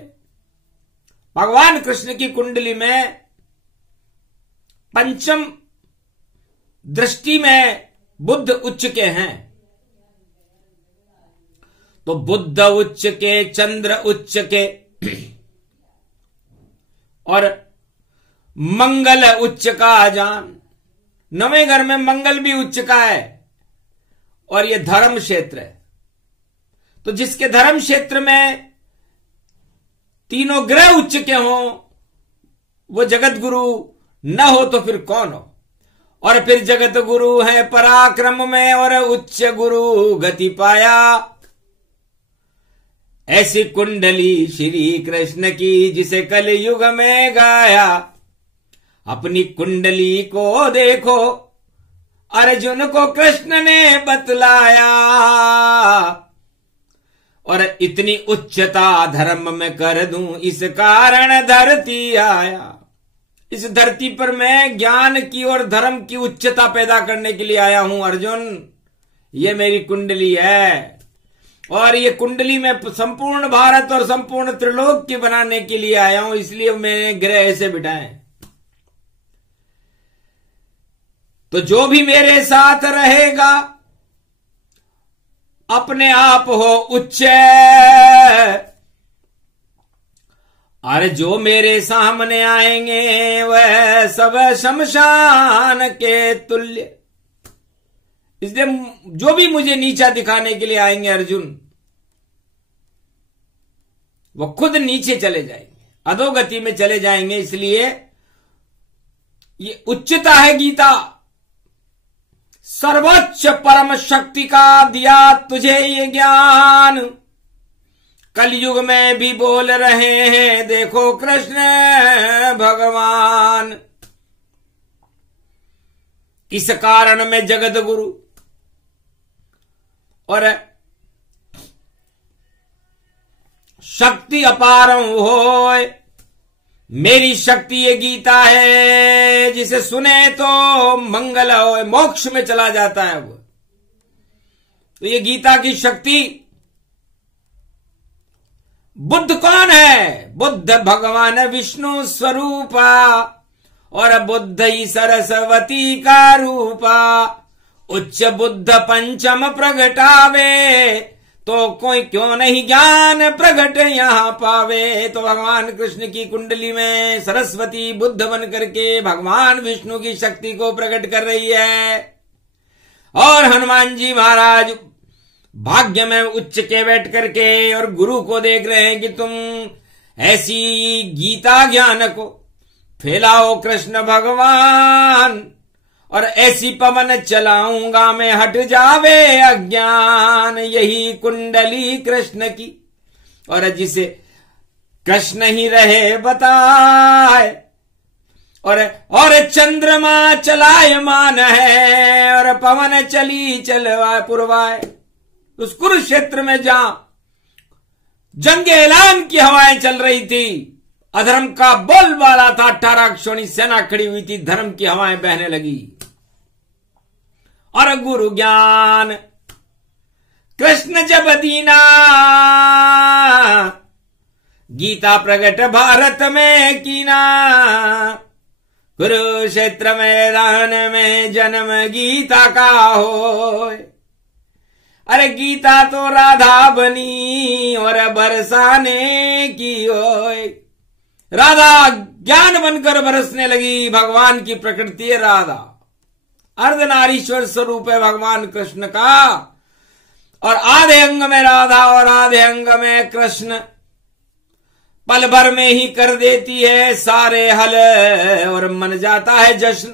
भगवान कृष्ण की कुंडली में पंचम दृष्टि में बुद्ध उच्च के हैं। तो बुद्ध उच्च के, चंद्र उच्च के और मंगल उच्च का जान। नवें घर में मंगल भी उच्च का है और यह धर्म क्षेत्र है। तो जिसके धर्म क्षेत्र में तीनों ग्रह उच्च के हों, वो जगत गुरु न हो तो फिर कौन हो? और फिर जगत गुरु है पराक्रम में और उच्च गुरु गति पाया। ऐसी कुंडली श्री कृष्ण की जिसे कल युग में गाया। अपनी कुंडली को देखो अर्जुन को कृष्ण ने बतलाया। और इतनी उच्चता धर्म में कर दूं, इस कारण धरती आया। इस धरती पर मैं ज्ञान की और धर्म की उच्चता पैदा करने के लिए आया हूं अर्जुन। ये मेरी कुंडली है और ये कुंडली में संपूर्ण भारत और संपूर्ण त्रिलोक की बनाने के लिए आया हूं। इसलिए मैंने ग्रह ऐसे बिठाए। तो जो भी मेरे साथ रहेगा अपने आप हो उच्च। अरे जो मेरे सामने आएंगे वह सब शमशान के तुल्य। इसलिए जो भी मुझे नीचा दिखाने के लिए आएंगे अर्जुन, वो खुद नीचे चले जाएंगे, अधोगति में चले जाएंगे। इसलिए ये उच्चता है गीता। सर्वोच्च परम शक्ति का दिया तुझे ये ज्ञान, कलयुग में भी बोल रहे हैं देखो कृष्ण भगवान। इस कारण में जगत गुरु और शक्ति अपार होए, मेरी शक्ति ये गीता है, जिसे सुने तो मंगल होए, मोक्ष में चला जाता है वो। तो ये गीता की शक्ति। बुद्ध कौन है? बुद्ध भगवान विष्णु स्वरूपा, और बुद्ध ही सरस्वती का रूपा। उच्च बुद्ध पंचम प्रगटावे, तो कोई क्यों नहीं ज्ञान प्रगट यहां पावे। तो भगवान कृष्ण की कुंडली में सरस्वती बुद्ध बन करके भगवान विष्णु की शक्ति को प्रकट कर रही है। और हनुमान जी महाराज भाग्य में उच्च के बैठ करके और गुरु को देख रहे हैं कि तुम ऐसी गीता ज्ञान को फैलाओ कृष्ण भगवान, और ऐसी पवन चलाऊंगा मैं हट जावे अज्ञान। यही कुंडली कृष्ण की, और जिसे कृष्ण ही रहे बताए। और चंद्रमा चलायमान है, और पवन चली चलवाए पुरवाए। उस कुरुक्षेत्र में जहां जंग ऐलान की हवाएं चल रही थी, अधर्म का बोलबाला था, 18 अक्षौणी सेना खड़ी हुई थी, धर्म की हवाएं बहने लगी। और गुरु ज्ञान कृष्ण जब दीना, गीता प्रकट भारत में कीना। कुरुक्षेत्र मैदान में जन्म गीता का होए। अरे गीता तो राधा बनी और बरसाने की होए। राधा ज्ञान बनकर बरसने लगी। भगवान की प्रकृति है राधा, अर्धनारीश्वर स्वरूप है भगवान कृष्ण का। और आधे अंग में राधा और आधे अंग में कृष्ण, पल भर में ही कर देती है सारे हल, और मन जाता है जश्न।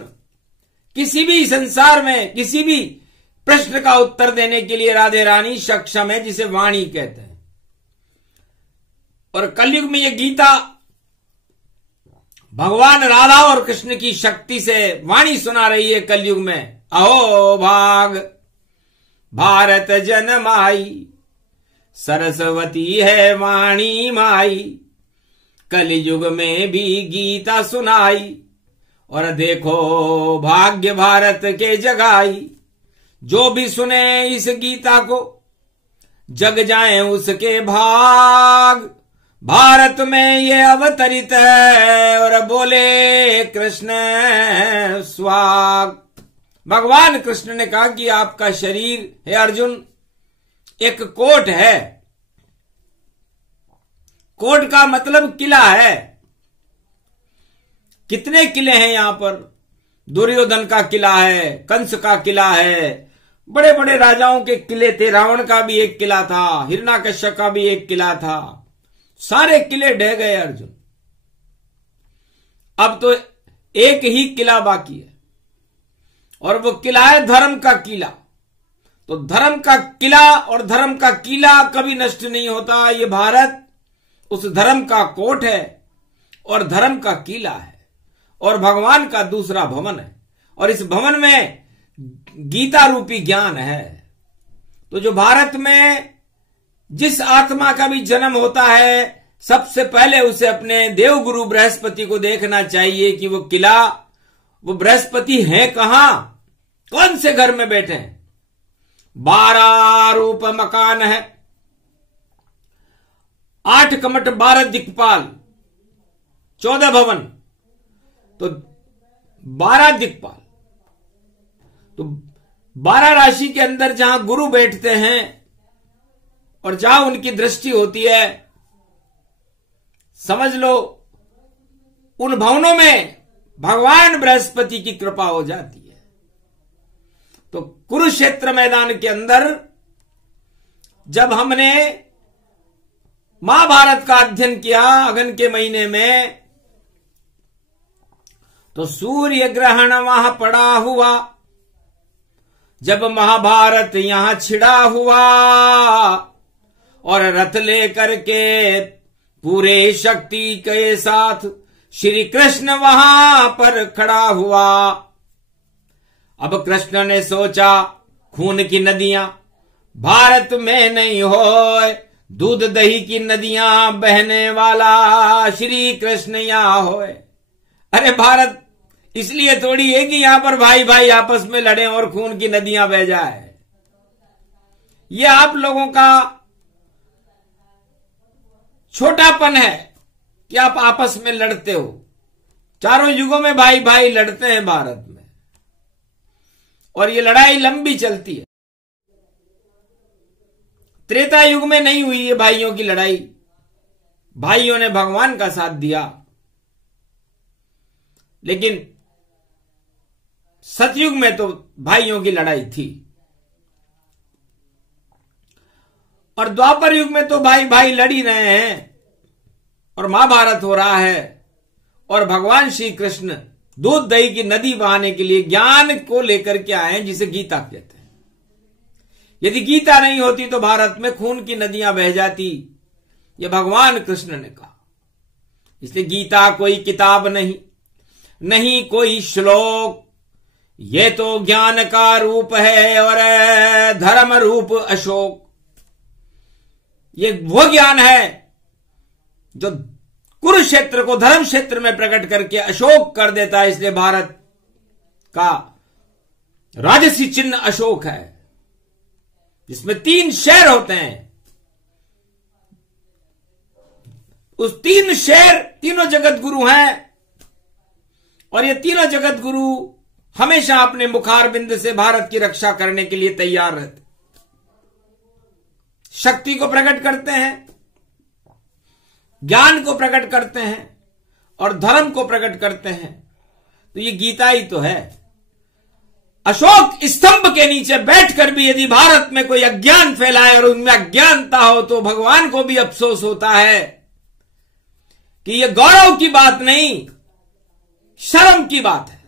किसी भी संसार में किसी भी प्रश्न का उत्तर देने के लिए राधे रानी सक्षम है, जिसे वाणी कहते हैं। और कलयुग में ये गीता भगवान राधा और कृष्ण की शक्ति से वाणी सुना रही है कलयुग में। अहो भाग भारत जनमाई, सरस्वती है वाणी माई। कलयुग में भी गीता सुनाई, और देखो भाग्य भारत के जगाई। जो भी सुने इस गीता को जग जाए उसके भाग। भारत में ये अवतरित है, और बोले कृष्ण स्वाग। भगवान कृष्ण ने कहा कि आपका शरीर है अर्जुन एक कोट है। कोट का मतलब किला है। कितने किले हैं यहां पर? दुर्योधन का किला है, कंस का किला है, बड़े बड़े राजाओं के किले थे। रावण का भी एक किला था, हिरण्यकश्यप का भी एक किला था। सारे किले ढह गए अर्जुन। अब तो एक ही किला बाकी है, और वो किला है धर्म का किला। तो धर्म का किला और धर्म का किला कभी नष्ट नहीं होता। ये भारत उस धर्म का कोट है और धर्म का किला है, और भगवान का दूसरा भवन है, और इस भवन में गीता रूपी ज्ञान है। तो जो भारत में जिस आत्मा का भी जन्म होता है, सबसे पहले उसे अपने देवगुरु बृहस्पति को देखना चाहिए कि वो किला, वो बृहस्पति है कहां, कौन से घर में बैठे हैं। 12 रूप मकान है, 8 कमट 12 दिक्पाल, 14 भवन, तो 12 दिक्पाल। तो 12 राशि के अंदर जहां गुरु बैठते हैं और जहां उनकी दृष्टि होती है, समझ लो उन भवनों में भगवान बृहस्पति की कृपा हो जाती है। तो कुरुक्षेत्र मैदान के अंदर जब हमने महाभारत का अध्ययन किया अगन के महीने में, तो सूर्य ग्रहण वहां पड़ा हुआ। जब महाभारत यहां छिड़ा हुआ और रथ लेकर के पूरे शक्ति के साथ श्री कृष्ण वहां पर खड़ा हुआ। अब कृष्ण ने सोचा खून की नदियां भारत में नहीं होए, दूध दही की नदियां बहने वाला श्री कृष्ण यहां होए। अरे भारत इसलिए थोड़ी है कि यहां पर भाई भाई आपस में लड़े और खून की नदियां बह जाए। ये आप लोगों का छोटापन है कि आप आपस में लड़ते हो। चारों युगों में भाई भाई लड़ते हैं भारत में, और ये लड़ाई लंबी चलती है। त्रेता युग में नहीं हुई ये भाइयों की लड़ाई, भाइयों ने भगवान का साथ दिया। लेकिन सतयुग में तो भाइयों की लड़ाई थी, और द्वापर युग में तो भाई भाई लड़ ही रहे हैं, और महाभारत हो रहा है। और भगवान श्री कृष्ण दूध दही की नदी बहाने के लिए ज्ञान को लेकर के आए हैं, जिसे गीता कहते हैं। यदि गीता नहीं होती तो भारत में खून की नदियां बह जाती, यह भगवान कृष्ण ने कहा। इसलिए गीता कोई किताब नहीं, नहीं कोई श्लोक, ये तो ज्ञान का रूप है और धर्म रूप अशोक। ये वो ज्ञान है जो कुरुक्षेत्र को धर्म क्षेत्र में प्रकट करके अशोक कर देता है। इसलिए भारत का राजसी चिन्ह अशोक है, जिसमें 3 शेर होते हैं। उस 3 शेर तीनों जगत गुरु हैं, और ये तीनों जगत गुरु हमेशा अपने मुखारबिंद से भारत की रक्षा करने के लिए तैयार रहते। शक्ति को प्रकट करते हैं, ज्ञान को प्रकट करते हैं, और धर्म को प्रकट करते हैं। तो ये गीता ही तो है। अशोक स्तंभ के नीचे बैठकर भी यदि भारत में कोई अज्ञान फैलाए और उनमें अज्ञानता हो, तो भगवान को भी अफसोस होता है कि यह गौरव की बात नहीं, शर्म की बात है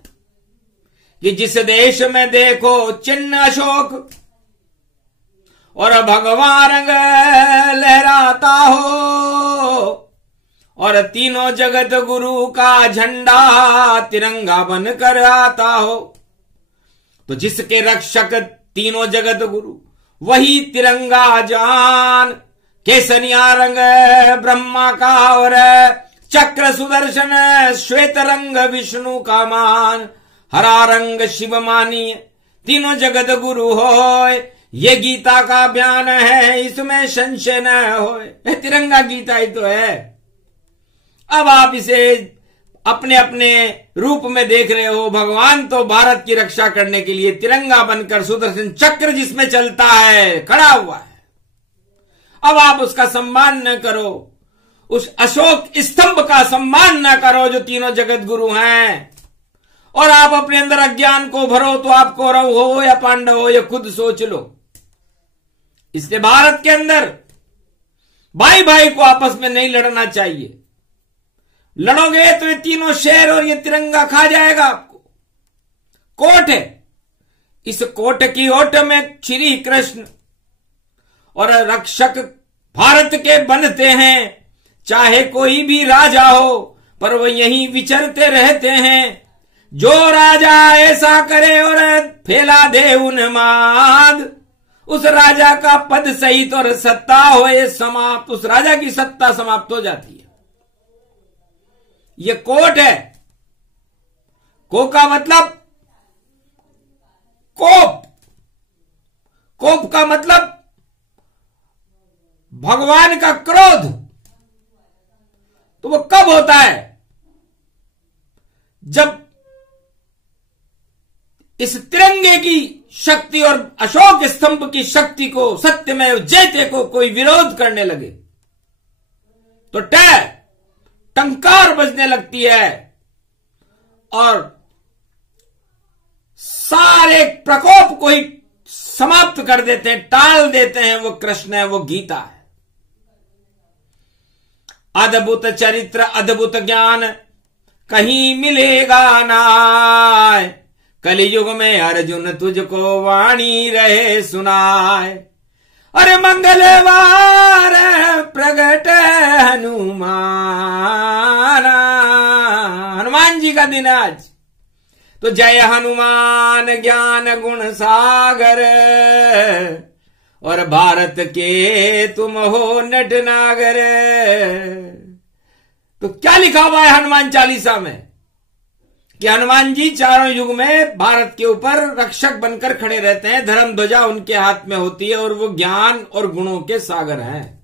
कि जिस देश में देखो चिन्ह अशोक और भगवान रंग लहराता हो, और तीनों जगत गुरु का झंडा तिरंगा बनकर आता हो। तो जिसके रक्षक तीनों जगत गुरु वही तिरंगा जान, केसरिया रंग ब्रह्मा का और चक्र सुदर्शन श्वेत रंग विष्णु का मान, हरा रंग शिव मानी तीनों जगत गुरु होए। ये गीता का बयान है, इसमें संशय न होए। तिरंगा गीता ही तो है। अब आप इसे अपने अपने रूप में देख रहे हो। भगवान तो भारत की रक्षा करने के लिए तिरंगा बनकर सुदर्शन चक्र जिसमें चलता है खड़ा हुआ है। अब आप उसका सम्मान न करो, उस अशोक स्तंभ का सम्मान न करो जो तीनों जगत गुरु हैं, और आप अपने अंदर अज्ञान को भरो। तो आप कौरव हो या पांडव हो, या खुद सोच लो। इसलिए भारत के अंदर भाई भाई को आपस में नहीं लड़ना चाहिए। लड़ोगे तो ये तीनों शेर और ये तिरंगा खा जाएगा आपको। कोट है, इस कोट की ओट में श्री कृष्ण और रक्षक भारत के बनते हैं। चाहे कोई भी राजा हो, पर वो यहीं विचरते रहते हैं। जो राजा ऐसा करे और फैला दे उन्माद, उस राजा का पद सहित और सत्ता होए समाप्त, उस राजा की सत्ता समाप्त हो जाती है। ये कोट है। को का मतलब कोप, कोप का मतलब भगवान का क्रोध। तो वो कब होता है? जब इस तिरंगे की शक्ति और अशोक स्तंभ की शक्ति को, सत्यमेव जयते को कोई विरोध करने लगे, तो टंकार बजने लगती है और सारे प्रकोप को ही समाप्त कर देते हैं, टाल देते हैं। वो कृष्ण है, वो गीता है। अद्भुत चरित्र, अद्भुत ज्ञान कहीं मिलेगा नाय। कलियुग में अर्जुन तुझको वाणी रहे सुनाए। अरे मंगलवार प्रगट हनुमान, हनुमान जी का दिन आज। तो जय हनुमान ज्ञान गुण सागर, और भारत के तुम हो नटनागर। तो क्या लिखा हुआ है हनुमान चालीसा में कि हनुमान जी चारों युग में भारत के ऊपर रक्षक बनकर खड़े रहते हैं। धर्म ध्वजा उनके हाथ में होती है और वो ज्ञान और गुणों के सागर हैं।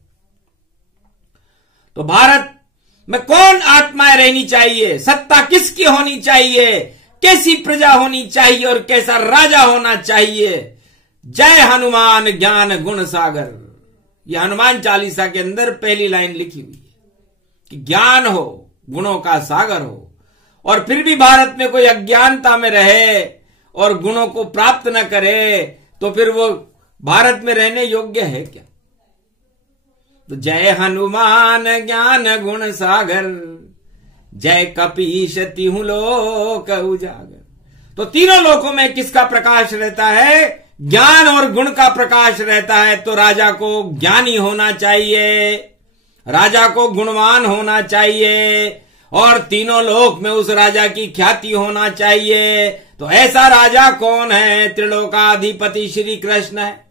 तो भारत में कौन आत्माएं रहनी चाहिए, सत्ता किसकी होनी चाहिए, कैसी प्रजा होनी चाहिए और कैसा राजा होना चाहिए। जय हनुमान ज्ञान गुण सागर, यह हनुमान चालीसा के अंदर पहली लाइन लिखी हुई है कि ज्ञान हो, गुणों का सागर हो। और फिर भी भारत में कोई अज्ञानता में रहे और गुणों को प्राप्त न करे तो फिर वो भारत में रहने योग्य है क्या। तो जय हनुमान ज्ञान गुण सागर, जय कपीश तिहु लोक उजागर। तो तीनों लोकों में किसका प्रकाश रहता है, ज्ञान और गुण का प्रकाश रहता है। तो राजा को ज्ञानी होना चाहिए, राजा को गुणवान होना चाहिए और तीनों लोक में उस राजा की ख्याति होना चाहिए। तो ऐसा राजा कौन है, त्रिलोकाधिपति श्री कृष्ण है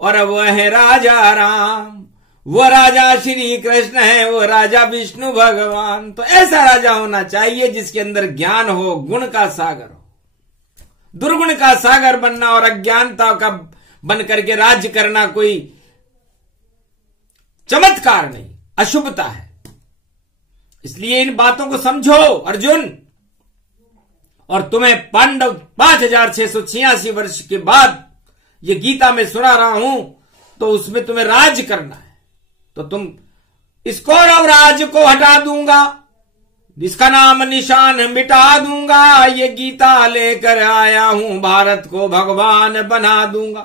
और वह है राजा राम। वो राजा श्री कृष्ण है, वो राजा विष्णु भगवान। तो ऐसा राजा होना चाहिए जिसके अंदर ज्ञान हो, गुण का सागर हो। दुर्गुण का सागर बनना और अज्ञानता का बन करके राज्य करना कोई चमत्कार नहीं, अशुभता है। इसलिए इन बातों को समझो अर्जुन। और तुम्हें पांडव 5686 वर्ष के बाद ये गीता में सुना रहा हूं, तो उसमें तुम्हें राज करना है। तो तुम इस कौरव राज को हटा दूंगा, इसका नाम निशान मिटा दूंगा। ये गीता लेकर आया हूं, भारत को भगवान बना दूंगा।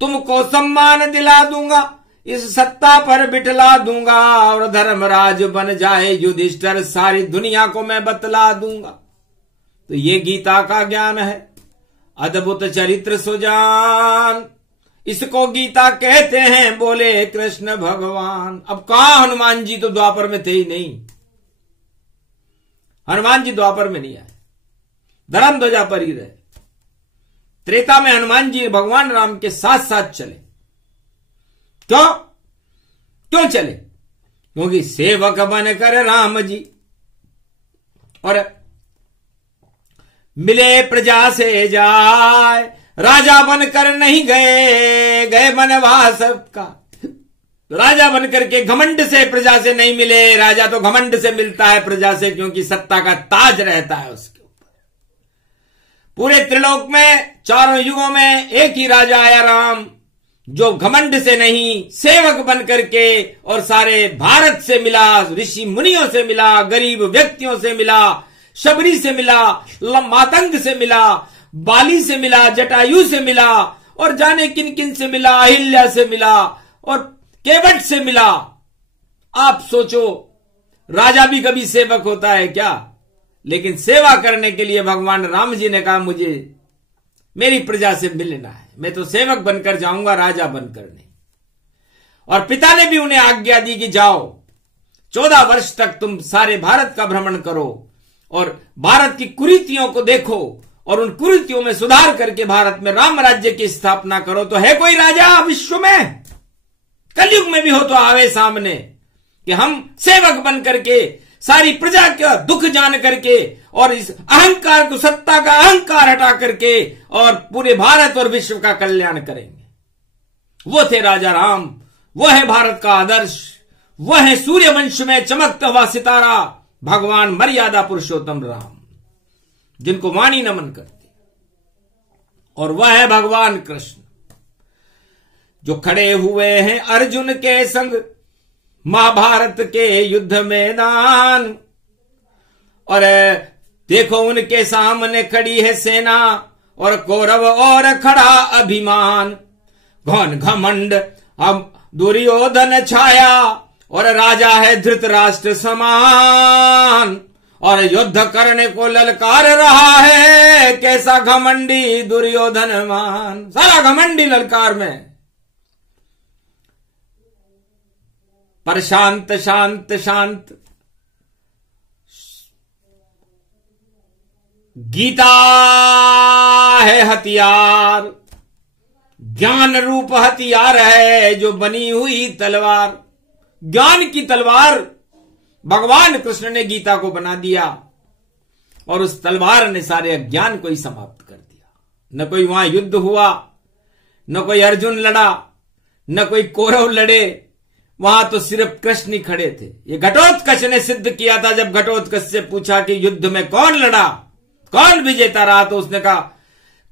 तुमको सम्मान दिला दूंगा, इस सत्ता पर बिठला दूंगा और धर्मराज बन जाए युधिष्ठिर, सारी दुनिया को मैं बतला दूंगा। तो ये गीता का ज्ञान है, अद्भुत चरित्र सुजान, इसको गीता कहते हैं, बोले कृष्ण भगवान। अब कहां हनुमान जी, तो द्वापर में थे ही नहीं। हनुमान जी द्वापर में नहीं आए, धर्म ध्वजा पर ही रहे। त्रेता में हनुमान जी भगवान राम के साथ साथ चले। क्यों चले? क्योंकि सेवक बनकर राम जी और मिले प्रजा से जाए। राजा बनकर नहीं गए वनवास का। राजा बनकर के घमंड से प्रजा से नहीं मिले। राजा तो घमंड से मिलता है प्रजा से, क्योंकि सत्ता का ताज रहता है उसके ऊपर। पूरे त्रिलोक में चारों युगों में एक ही राजा आया राम, जो घमंड से नहीं, सेवक बनकर के और सारे भारत से मिला, ऋषि मुनियों से मिला, गरीब व्यक्तियों से मिला, शबरी से मिला, मातंग से मिला, बाली से मिला, जटायु से मिला और जाने किन किन से मिला, अहिल्या से मिला और केवट से मिला। आप सोचो, राजा भी कभी सेवक होता है क्या? लेकिन सेवा करने के लिए भगवान राम जी ने कहा, मुझे मेरी प्रजा से मिलना है, मैं तो सेवक बनकर जाऊंगा, राजा बनकर नहीं। और पिता ने भी उन्हें आज्ञा दी कि जाओ, 14 वर्ष तक तुम सारे भारत का भ्रमण करो और भारत की कुरीतियों को देखो और उन कुरीतियों में सुधार करके भारत में राम राज्य की स्थापना करो। तो है कोई राजा विश्व में, कलयुग में भी हो तो आवे सामने कि हम सेवक बन करके सारी प्रजा का दुख जान करके और इस अहंकार को, सत्ता का अहंकार हटा करके और पूरे भारत और विश्व का कल्याण करेंगे। वो थे राजा राम, वो है भारत का आदर्श, वो है सूर्य वंश में चमकता हुआ सितारा भगवान मर्यादा पुरुषोत्तम राम, जिनको वाणी नमन करती। और वह है भगवान कृष्ण, जो खड़े हुए हैं अर्जुन के संग, महाभारत के युद्ध मैदान। और देखो उनके सामने खड़ी है सेना और कौरव और खड़ा अभिमान। घन घमंड अब दुर्योधन छाया और राजा है धृतराष्ट्र समान। और युद्ध करने को ललकार रहा है कैसा घमंडी दुर्योधन मान। सारा घमंडी ललकार में। पर शांत शांत शांत गीता है हथियार, ज्ञान रूप हथियार है जो बनी हुई तलवार। ज्ञान की तलवार भगवान कृष्ण ने गीता को बना दिया और उस तलवार ने सारे अज्ञान को ही समाप्त कर दिया। न कोई वहां युद्ध हुआ, न कोई अर्जुन लड़ा, न कोई कौरव लड़े, वहां तो सिर्फ कृष्ण ही खड़े थे। ये घटोत्कच ने सिद्ध किया था। जब घटोत्कच से पूछा कि युद्ध में कौन लड़ा, कौन विजेता रहा, तो उसने कहा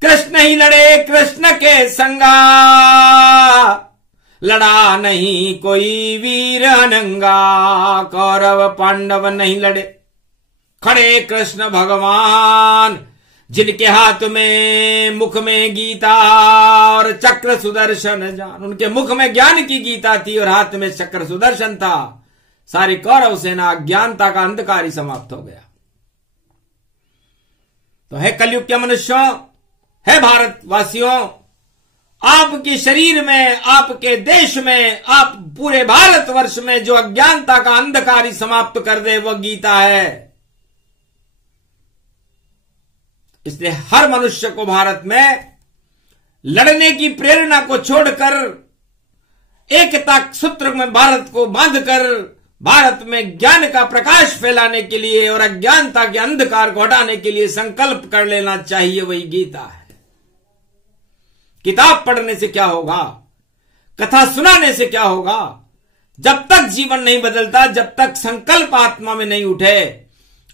कृष्ण ही लड़े कृष्ण के संगा, लड़ा नहीं कोई वीर अनंगा। कौरव पांडव नहीं लड़े, खड़े कृष्ण भगवान, जिनके हाथ में मुख में गीता और चक्र सुदर्शन जान। उनके मुख में ज्ञान की गीता थी और हाथ में चक्र सुदर्शन था। सारी कौरव सेना अज्ञानता का अंधकार ही समाप्त हो गया। तो है कलयुग के मनुष्यों, है भारतवासियों, आपके शरीर में, आपके देश में, आप पूरे भारतवर्ष में जो अज्ञानता का अंधकार ही समाप्त कर दे वह गीता है। इसलिए हर मनुष्य को भारत में लड़ने की प्रेरणा को छोड़कर एकता सूत्र में भारत को बांधकर भारत में ज्ञान का प्रकाश फैलाने के लिए और अज्ञानता के अंधकार को हटाने के लिए संकल्प कर लेना चाहिए। वही गीता है। किताब पढ़ने से क्या होगा, कथा सुनाने से क्या होगा? जब तक जीवन नहीं बदलता, जब तक संकल्प आत्मा में नहीं उठे,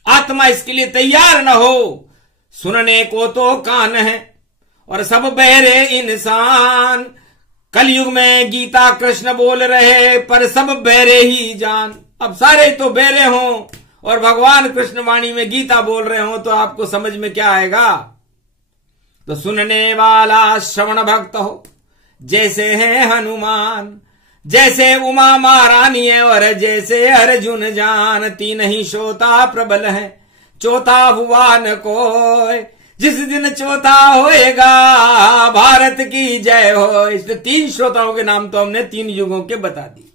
आत्मा इसके लिए तैयार न हो। सुनने को तो कान है और सब बहरे इंसान। कलयुग में गीता कृष्ण बोल रहे पर सब बहरे ही जान। अब सारे तो बहरे हों और भगवान कृष्ण वाणी में गीता बोल रहे हो तो आपको समझ में क्या आएगा? तो सुनने वाला श्रवण भक्त हो, जैसे है हनुमान, जैसे उमा महारानी है और जैसे अर्जुन जान। तीन ही श्रोता प्रबल है, चौथा हुआ न कोई। जिस दिन चौथा होएगा भारत की जय हो। इसलिए तीन श्रोताओं के नाम तो हमने तीन युगों के बता दिए।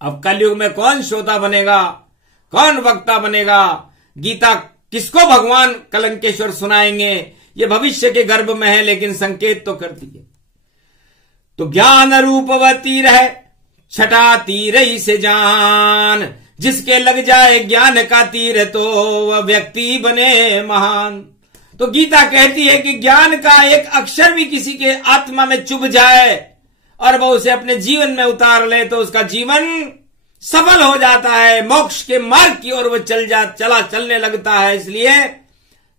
अब कलयुग में कौन श्रोता बनेगा, कौन वक्ता बनेगा, गीता किसको भगवान कलंकेश्वर सुनाएंगे, ये भविष्य के गर्भ में है, लेकिन संकेत तो कर दिए। तो ज्ञान रूप वह तीर है, छठा तीर ही से जान। जिसके लग जाए ज्ञान का तीर तो वह व्यक्ति बने महान। तो गीता कहती है कि ज्ञान का एक अक्षर भी किसी के आत्मा में चुभ जाए और वह उसे अपने जीवन में उतार ले तो उसका जीवन सफल हो जाता है, मोक्ष के मार्ग की ओर वह चलने लगता है। इसलिए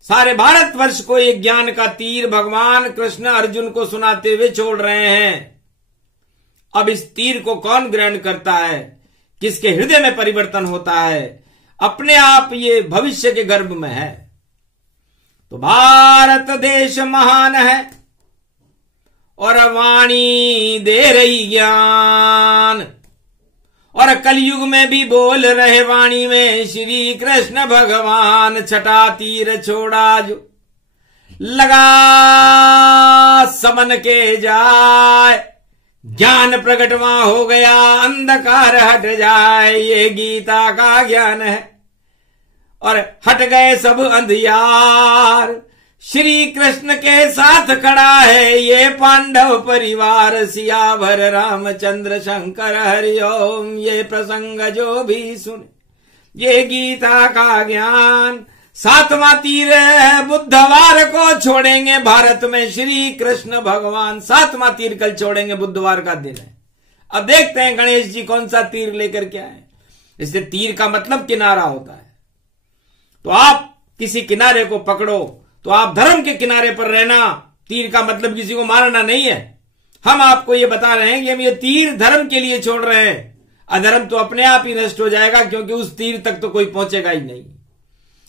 सारे भारतवर्ष को एक ज्ञान का तीर भगवान कृष्ण अर्जुन को सुनाते हुए छोड़ रहे हैं। अब इस तीर को कौन ग्रहण करता है, किसके हृदय में परिवर्तन होता है, अपने आप ये भविष्य के गर्भ में है। तो भारत देश महान है और वाणी दे रही ज्ञान। और कलयुग में भी बोल रहे वाणी में श्री कृष्ण भगवान। छठा तीर छोड़ा जो लगा समन के जाए, ज्ञान प्रकट वहां हो गया अंधकार हट जाए। ये गीता का ज्ञान है और हट गए सब अंधियार। श्री कृष्ण के साथ खड़ा है ये पांडव परिवार। सियावर रामचंद्र शंकर हरिओम। ये प्रसंग जो भी सुने ये गीता का ज्ञान। सातवां तीर बुधवार को छोड़ेंगे भारत में श्री कृष्ण भगवान। सातवां तीर कल छोड़ेंगे, बुधवार का दिन है। अब देखते हैं गणेश जी कौन सा तीर लेकर के आए। इससे तीर का मतलब किनारा होता है। तो आप किसी किनारे को पकड़ो तो आप धर्म के किनारे पर रहना। तीर का मतलब किसी को मारना नहीं है। हम आपको ये बता रहे हैं कि हम ये तीर धर्म के लिए छोड़ रहे हैं। अधर्म तो अपने आप ही नष्ट हो जाएगा, क्योंकि उस तीर तक तो कोई पहुंचेगा ही नहीं।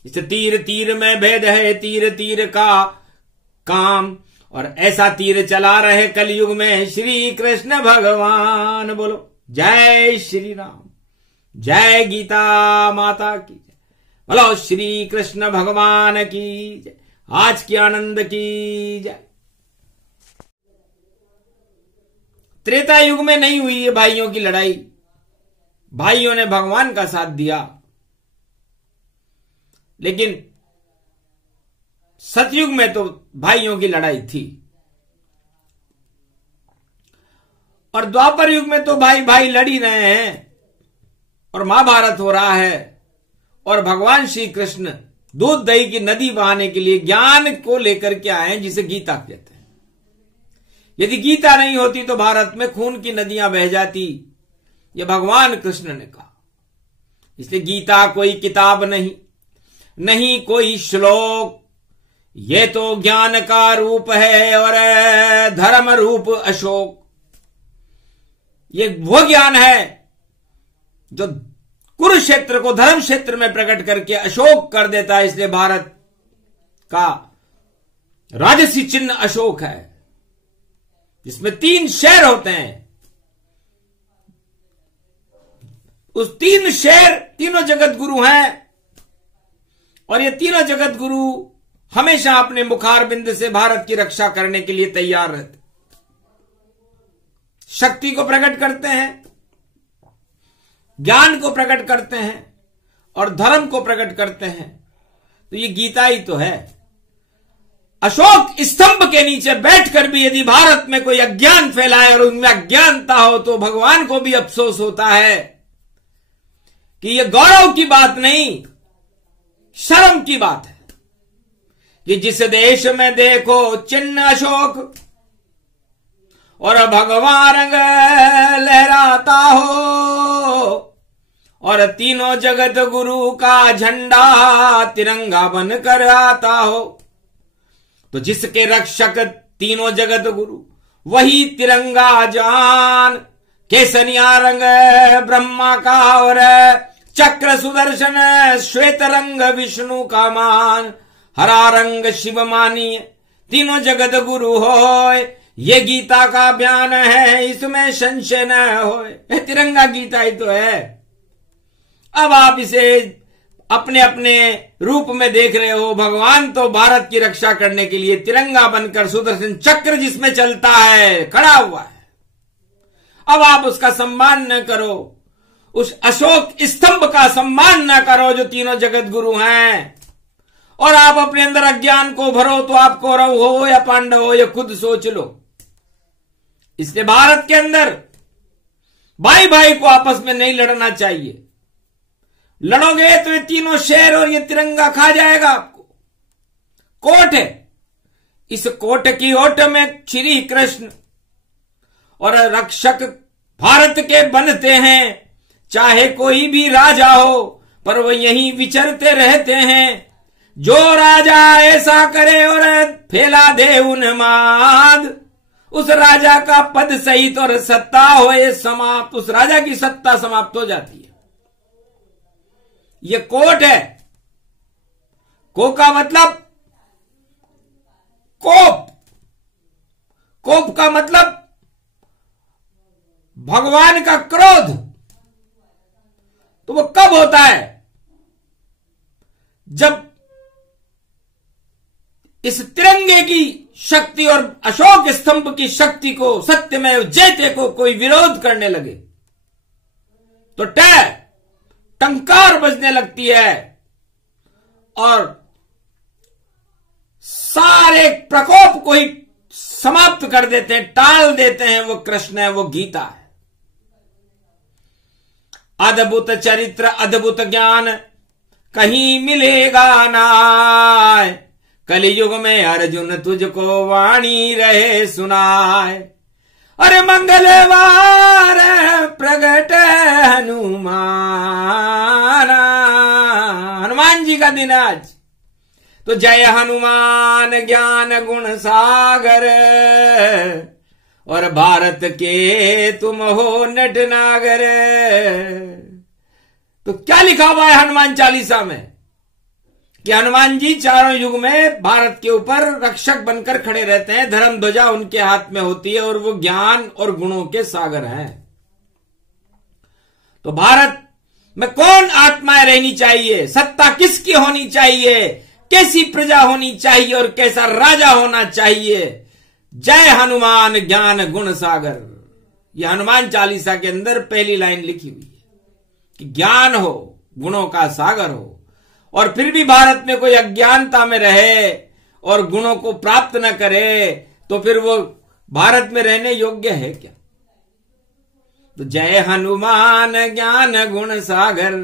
इस तीर तीर में भेद है, तीर तीर का काम, और ऐसा तीर चला रहे कलयुग में श्री कृष्ण भगवान। बोलो जय श्री राम, जय गीता माता की जय, बोलो श्री कृष्ण भगवान की जय, आज की आनंद की जय। त्रेता युग में नहीं हुई है भाइयों की लड़ाई, भाइयों ने भगवान का साथ दिया, लेकिन सतयुग में तो भाइयों की लड़ाई थी, और द्वापर युग में तो भाई भाई लड़ ही रहे हैं, और महाभारत हो रहा है, और भगवान श्री कृष्ण दूध दही की नदी बहाने के लिए ज्ञान को लेकर के आए हैं, जिसे गीता कहते हैं। यदि गीता नहीं होती तो भारत में खून की नदियां बह जाती, यह भगवान कृष्ण ने कहा। इसलिए गीता कोई किताब नहीं, नहीं कोई श्लोक, ये तो ज्ञान का रूप है और धर्म रूप अशोक। ये वो ज्ञान है जो कुरुक्षेत्र को धर्म क्षेत्र में प्रकट करके अशोक कर देता है। इसलिए भारत का राजसी चिन्ह अशोक है, जिसमें 3 शेर होते हैं। उस 3 शेर तीनों जगत गुरु हैं, और ये तीनों जगत गुरु हमेशा अपने मुखारबिंद से भारत की रक्षा करने के लिए तैयार रहते, शक्ति को प्रकट करते हैं, ज्ञान को प्रकट करते हैं, और धर्म को प्रकट करते हैं। तो ये गीता ही तो है। अशोक स्तंभ के नीचे बैठकर भी यदि भारत में कोई अज्ञान फैलाए और उनमें अज्ञानता हो, तो भगवान को भी अफसोस होता है कि यह गौरव की बात नहीं, शर्म की बात है कि जिस देश में देखो चिन्ह अशोक और भगवान रंग लहराता हो, और तीनों जगत गुरु का झंडा तिरंगा बनकर आता हो। तो जिसके रक्षक तीनों जगत गुरु वही तिरंगा जान, केसरिया रंग ब्रह्मा का और चक्र सुदर्शन श्वेत रंग विष्णु का मान, हरा रंग शिव मानिए तीनों जगत गुरु होए। ये गीता का बयान है, इसमें संशय न होए। तिरंगा गीता ही तो है। अब आप इसे अपने अपने रूप में देख रहे हो। भगवान तो भारत की रक्षा करने के लिए तिरंगा बनकर सुदर्शन चक्र जिसमें चलता है खड़ा हुआ है। अब आप उसका सम्मान न करो, उस अशोक स्तंभ का सम्मान न करो जो तीनों जगत गुरु हैं, और आप अपने अंदर अज्ञान को भरो। तो आप कौरव हो या पांडव हो, या खुद सोच लो। इसलिए भारत के अंदर भाई भाई को आपस में नहीं लड़ना चाहिए। लड़ोगे तो ये तीनों शेर और ये तिरंगा खा जाएगा आपको। कोट है, इस कोट की ओट में श्री कृष्ण और रक्षक भारत के बनते हैं। चाहे कोई भी राजा हो, पर वो यहीं विचरते रहते हैं। जो राजा ऐसा करे और फैला दे उन्माद, उस राजा का पद सहित और सत्ता होए समाप्त, उस राजा की सत्ता समाप्त हो जाती है। ये कोट है। को का मतलब कोप, कोप का मतलब भगवान का क्रोध। तो वो कब होता है? जब इस तिरंगे की शक्ति और अशोक स्तंभ की शक्ति को, सत्यमेव जयते को कोई विरोध करने लगे, तो टंकार बजने लगती है और सारे प्रकोप को ही समाप्त कर देते हैं, टाल देते हैं। वो कृष्ण है, वो गीता है। अद्भुत चरित्र, अद्भुत ज्ञान कहीं मिलेगा नाय। कलियुग में अर्जुन तुझको वाणी रहे सुनाए। अरे मंगलवार प्रगट हनुमान जी का दिन आज। तो जय हनुमान ज्ञान गुण सागर, और भारत के तुम हो नटनागर। तो क्या लिखा हुआ है हनुमान चालीसा में कि हनुमान जी चारों युग में भारत के ऊपर रक्षक बनकर खड़े रहते हैं, धर्म ध्वजा उनके हाथ में होती है और वो ज्ञान और गुणों के सागर हैं। तो भारत में कौन आत्माएं रहनी चाहिए, सत्ता किसकी होनी चाहिए, कैसी प्रजा होनी चाहिए और कैसा राजा होना चाहिए। जय हनुमान ज्ञान गुण सागर, यह हनुमान चालीसा के अंदर पहली लाइन लिखी हुई है कि ज्ञान हो, गुणों का सागर हो, और फिर भी भारत में कोई अज्ञानता में रहे और गुणों को प्राप्त न करे तो फिर वो भारत में रहने योग्य है क्या। तो जय हनुमान ज्ञान गुण सागर,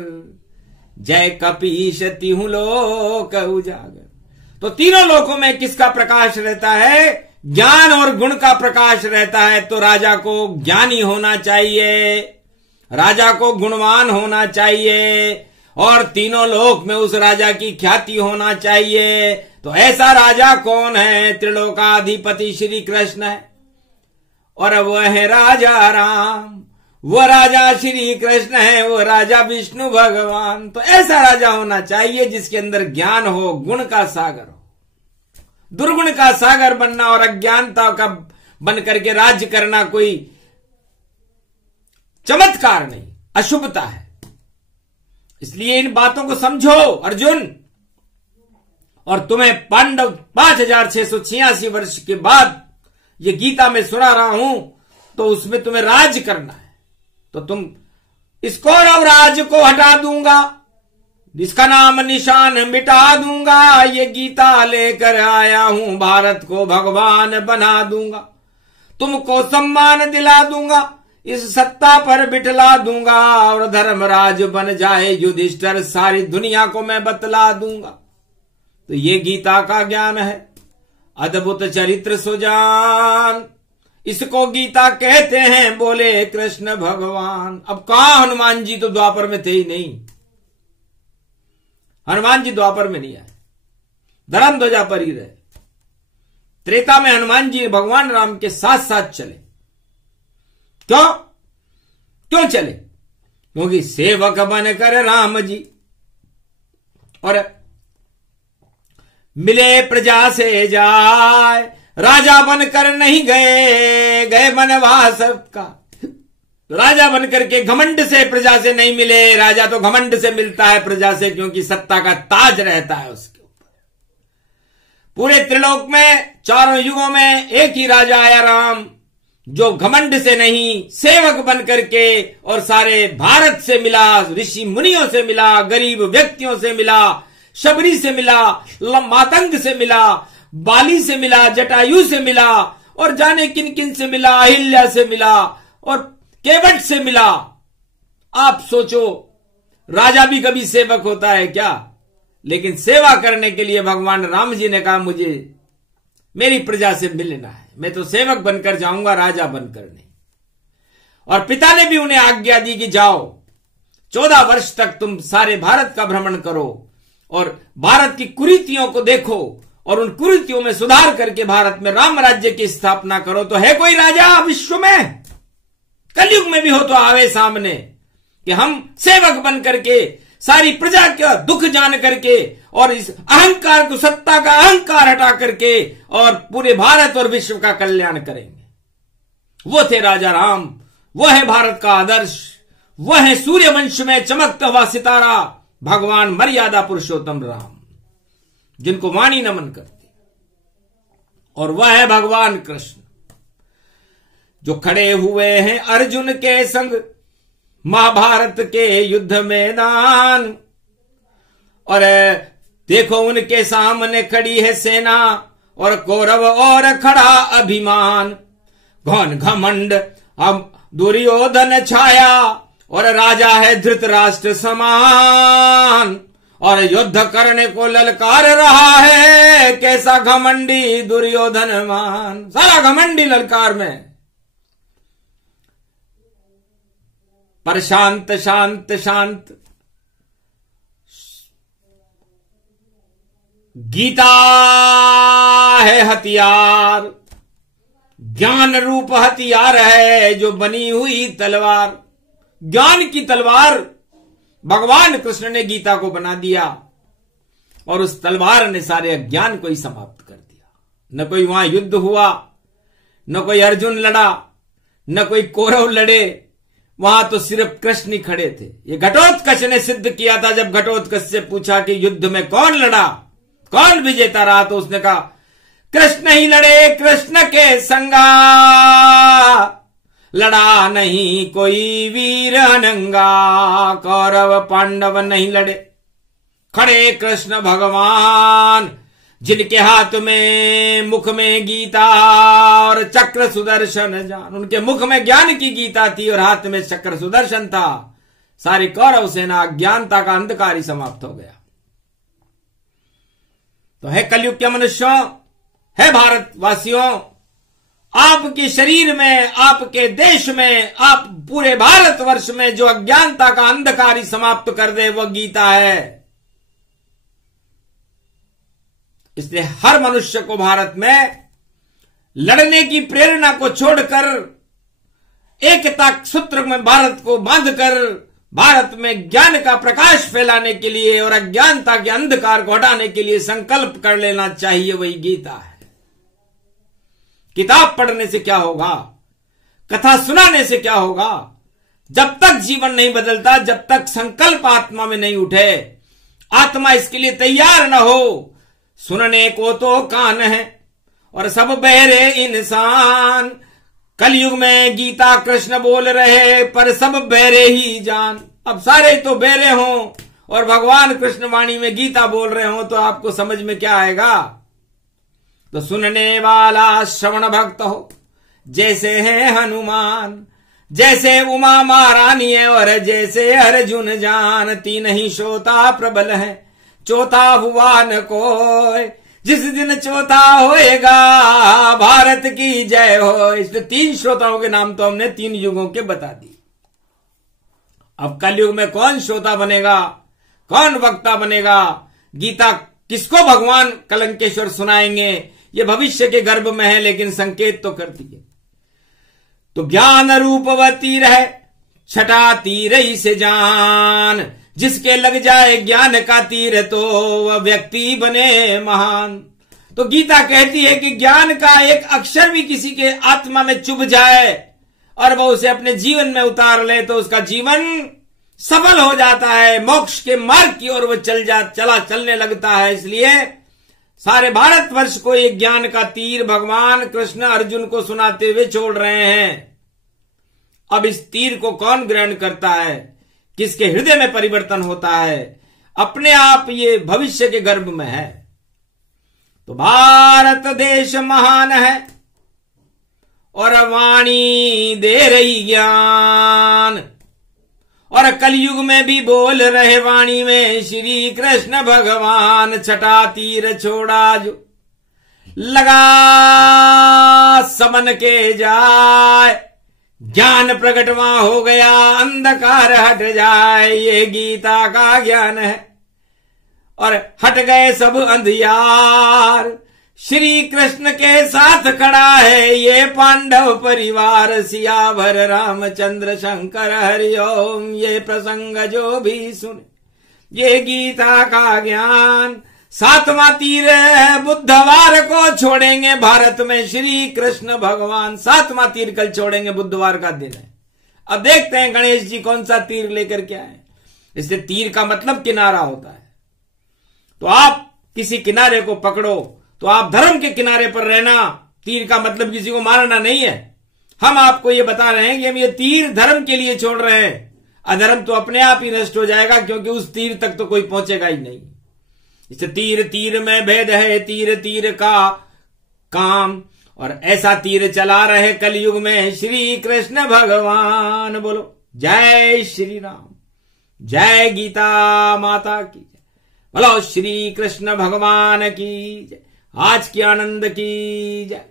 जय कपीश तिहु लोक उजागर। तो तीनों लोकों में किसका प्रकाश रहता है, ज्ञान और गुण का प्रकाश रहता है। तो राजा को ज्ञानी होना चाहिए, राजा को गुणवान होना चाहिए, और तीनों लोक में उस राजा की ख्याति होना चाहिए। तो ऐसा राजा कौन है, त्रिलोकाधिपति श्री कृष्ण है, और वह है राजा राम, वो राजा श्री कृष्ण है, वो राजा विष्णु भगवान। तो ऐसा राजा होना चाहिए जिसके अंदर ज्ञान हो, गुण का सागर हो। दुर्गुण का सागर बनना और अज्ञानता का बन करके राज्य करना कोई चमत्कार नहीं, अशुभता है। इसलिए इन बातों को समझो अर्जुन। और तुम्हें पांडव 5686 वर्ष के बाद ये गीता में सुना रहा हूं, तो उसमें तुम्हें राज करना है। तो तुम इस कौरव राज को हटा दूंगा, इसका नाम निशान मिटा दूंगा, ये गीता लेकर आया हूं, भारत को भगवान बना दूंगा, तुमको सम्मान दिला दूंगा, इस सत्ता पर बिठला दूंगा, और धर्मराज बन जाए युधिष्ठिर, सारी दुनिया को मैं बतला दूंगा। तो ये गीता का ज्ञान है, अद्भुत चरित्र सुजान, इसको गीता कहते हैं, बोले कृष्ण भगवान। अब कहां हनुमान जी, तो द्वापर में थे ही नहीं, हनुमान जी द्वापर में नहीं आए, धर्म ध्वजा पर ही रहे। त्रेता में हनुमान जी भगवान राम के साथ साथ चले। क्यों चले? क्योंकि सेवक बनकर राम जी और मिले प्रजा से जाए, राजा बनकर नहीं गए वनवास का। राजा बनकर के घमंड से प्रजा से नहीं मिले, राजा तो घमंड से मिलता है प्रजा से, क्योंकि सत्ता का ताज रहता है उसके ऊपर। पूरे त्रिलोक में चारों युगों में एक ही राजा आया राम, जो घमंड से नहीं, सेवक बनकर के और सारे भारत से मिला, ऋषि मुनियों से मिला, गरीब व्यक्तियों से मिला, शबरी से मिला, मातंग से मिला, बाली से मिला, जटायु से मिला, और जाने किन किन से मिला, अहिल्या से मिला और केवट से मिला। आप सोचो, राजा भी कभी सेवक होता है क्या? लेकिन सेवा करने के लिए भगवान राम जी ने कहा, मुझे मेरी प्रजा से मिलना है, मैं तो सेवक बनकर जाऊंगा, राजा बनकर नहीं। और पिता ने भी उन्हें आज्ञा दी कि जाओ, 14 वर्ष तक तुम सारे भारत का भ्रमण करो और भारत की कुरीतियों को देखो और उन कुरीतियों में सुधार करके भारत में राम राज्य की स्थापना करो। तो है कोई राजा विश्व में, कलयुग में भी हो तो आवे सामने, कि हम सेवक बन करके सारी प्रजा का दुख जान करके और इस अहंकार को, सत्ता का अहंकार हटा करके और पूरे भारत और विश्व का कल्याण करेंगे। वो थे राजा राम, वो है भारत का आदर्श, वो है सूर्यवंश में चमकता हुआ सितारा भगवान मर्यादा पुरुषोत्तम राम, जिनको वाणी नमन करती। और वह है भगवान कृष्ण, जो खड़े हुए हैं अर्जुन के संग महाभारत के युद्ध मैदान। और देखो उनके सामने खड़ी है सेना और कौरव और खड़ा अभिमान। घन घमंड अब दुर्योधन छाया और राजा है धृतराष्ट्र समान। और युद्ध करने को ललकार रहा है कैसा घमंडी दुर्योधन मान। सारा घमंडी ललकार में, पर शांत शांत शांत। गीता है हथियार, ज्ञान रूप हथियार है जो बनी हुई तलवार। ज्ञान की तलवार भगवान कृष्ण ने गीता को बना दिया और उस तलवार ने सारे अज्ञान को ही समाप्त कर दिया। न कोई वहां युद्ध हुआ, न कोई अर्जुन लड़ा, न कोई कौरव लड़े, वहां तो सिर्फ कृष्ण ही खड़े थे। ये घटोत्कच ने सिद्ध किया था। जब घटोत्कच से पूछा कि युद्ध में कौन लड़ा, कौन विजेता रहा, तो उसने कहा कृष्ण ही लड़े कृष्ण के संगा, लड़ा नहीं कोई वीर अनंगा। कौरव पांडव नहीं लड़े, खड़े कृष्ण भगवान, जिनके हाथ में मुख में गीता और चक्र सुदर्शन जान। उनके मुख में ज्ञान की गीता थी और हाथ में चक्र सुदर्शन था। सारी कौरव सेना अज्ञानता का अंधकार ही समाप्त हो गया। तो है कलयुग के मनुष्यों, है भारतवासियों, आपके शरीर में, आपके देश में, आप पूरे भारतवर्ष में जो अज्ञानता का अंधकार ही समाप्त कर दे वह गीता है। इसलिए हर मनुष्य को भारत में लड़ने की प्रेरणा को छोड़कर एकता सूत्र में भारत को बांधकर भारत में ज्ञान का प्रकाश फैलाने के लिए और अज्ञानता के अंधकार को हटाने के लिए संकल्प कर लेना चाहिए। वही गीता है। किताब पढ़ने से क्या होगा, कथा सुनाने से क्या होगा? जब तक जीवन नहीं बदलता, जब तक संकल्प आत्मा में नहीं उठे, आत्मा इसके लिए तैयार न हो। सुनने को तो कान है और सब बहरे इंसान। कलयुग में गीता कृष्ण बोल रहे पर सब बहरे ही जान। अब सारे तो बहरे हों और भगवान कृष्ण वाणी में गीता बोल रहे हो तो आपको समझ में क्या आएगा? तो सुनने वाला श्रवण भक्त हो, जैसे है हनुमान, जैसे उमा महारानी है और जैसे अर्जुन जान। तीन ही श्रोता प्रबल है, चौथा हुआ न कोई। जिस दिन चौथा होएगा भारत की जय हो। इसलिए तीन श्रोताओं के नाम तो हमने तीन युगों के बता दिए। अब कलयुग में कौन श्रोता बनेगा, कौन वक्ता बनेगा, गीता किसको भगवान कलंकेश्वर सुनाएंगे, ये भविष्य के गर्भ में है, लेकिन संकेत तो करती है। तो ज्ञान रूप वह तीर है, छठा तीर ही से जान। जिसके लग जाए ज्ञान का तीर तो वह व्यक्ति बने महान। तो गीता कहती है कि ज्ञान का एक अक्षर भी किसी के आत्मा में चुभ जाए और वह उसे अपने जीवन में उतार ले तो उसका जीवन सफल हो जाता है, मोक्ष के मार्ग की ओर वह चलने लगता है। इसलिए सारे भारतवर्ष को एक ज्ञान का तीर भगवान कृष्ण अर्जुन को सुनाते हुए छोड़ रहे हैं। अब इस तीर को कौन ग्रहण करता है, किसके हृदय में परिवर्तन होता है, अपने आप ये भविष्य के गर्भ में है। तो भारत देश महान है और वाणी दे रही ज्ञान। और कलयुग में भी बोल रहे वाणी में श्री कृष्ण भगवान। छठा तीर छोड़ा जो लगा समन के जाए, ज्ञान प्रकट वहां हो गया अंधकार हट जाए। ये गीता का ज्ञान है और हट गए सब अंधियार। श्री कृष्ण के साथ खड़ा है ये पांडव परिवार। सियावर रामचंद्र शंकर हरिओम। ये प्रसंग जो भी सुने ये गीता का ज्ञान। सातवां तीर बुधवार को छोड़ेंगे भारत में श्री कृष्ण भगवान। सातवां तीर कल छोड़ेंगे, बुधवार का दिन है। अब देखते हैं गणेश जी कौन सा तीर लेकर के आए। इससे तीर का मतलब किनारा होता है। तो आप किसी किनारे को पकड़ो तो आप धर्म के किनारे पर रहना। तीर का मतलब किसी को मारना नहीं है। हम आपको ये बता रहे हैं कि हम ये तीर धर्म के लिए छोड़ रहे हैं। अधर्म तो अपने आप ही नष्ट हो जाएगा, क्योंकि उस तीर तक तो कोई पहुंचेगा ही नहीं। इसे तीर तीर में भेद है, तीर तीर का काम। और ऐसा तीर चला रहे कलयुग में श्री कृष्ण भगवान। बोलो जय श्री राम, जय गीता माता की जय। बोलो श्री कृष्ण भगवान की जय। आज की आनंद की जय।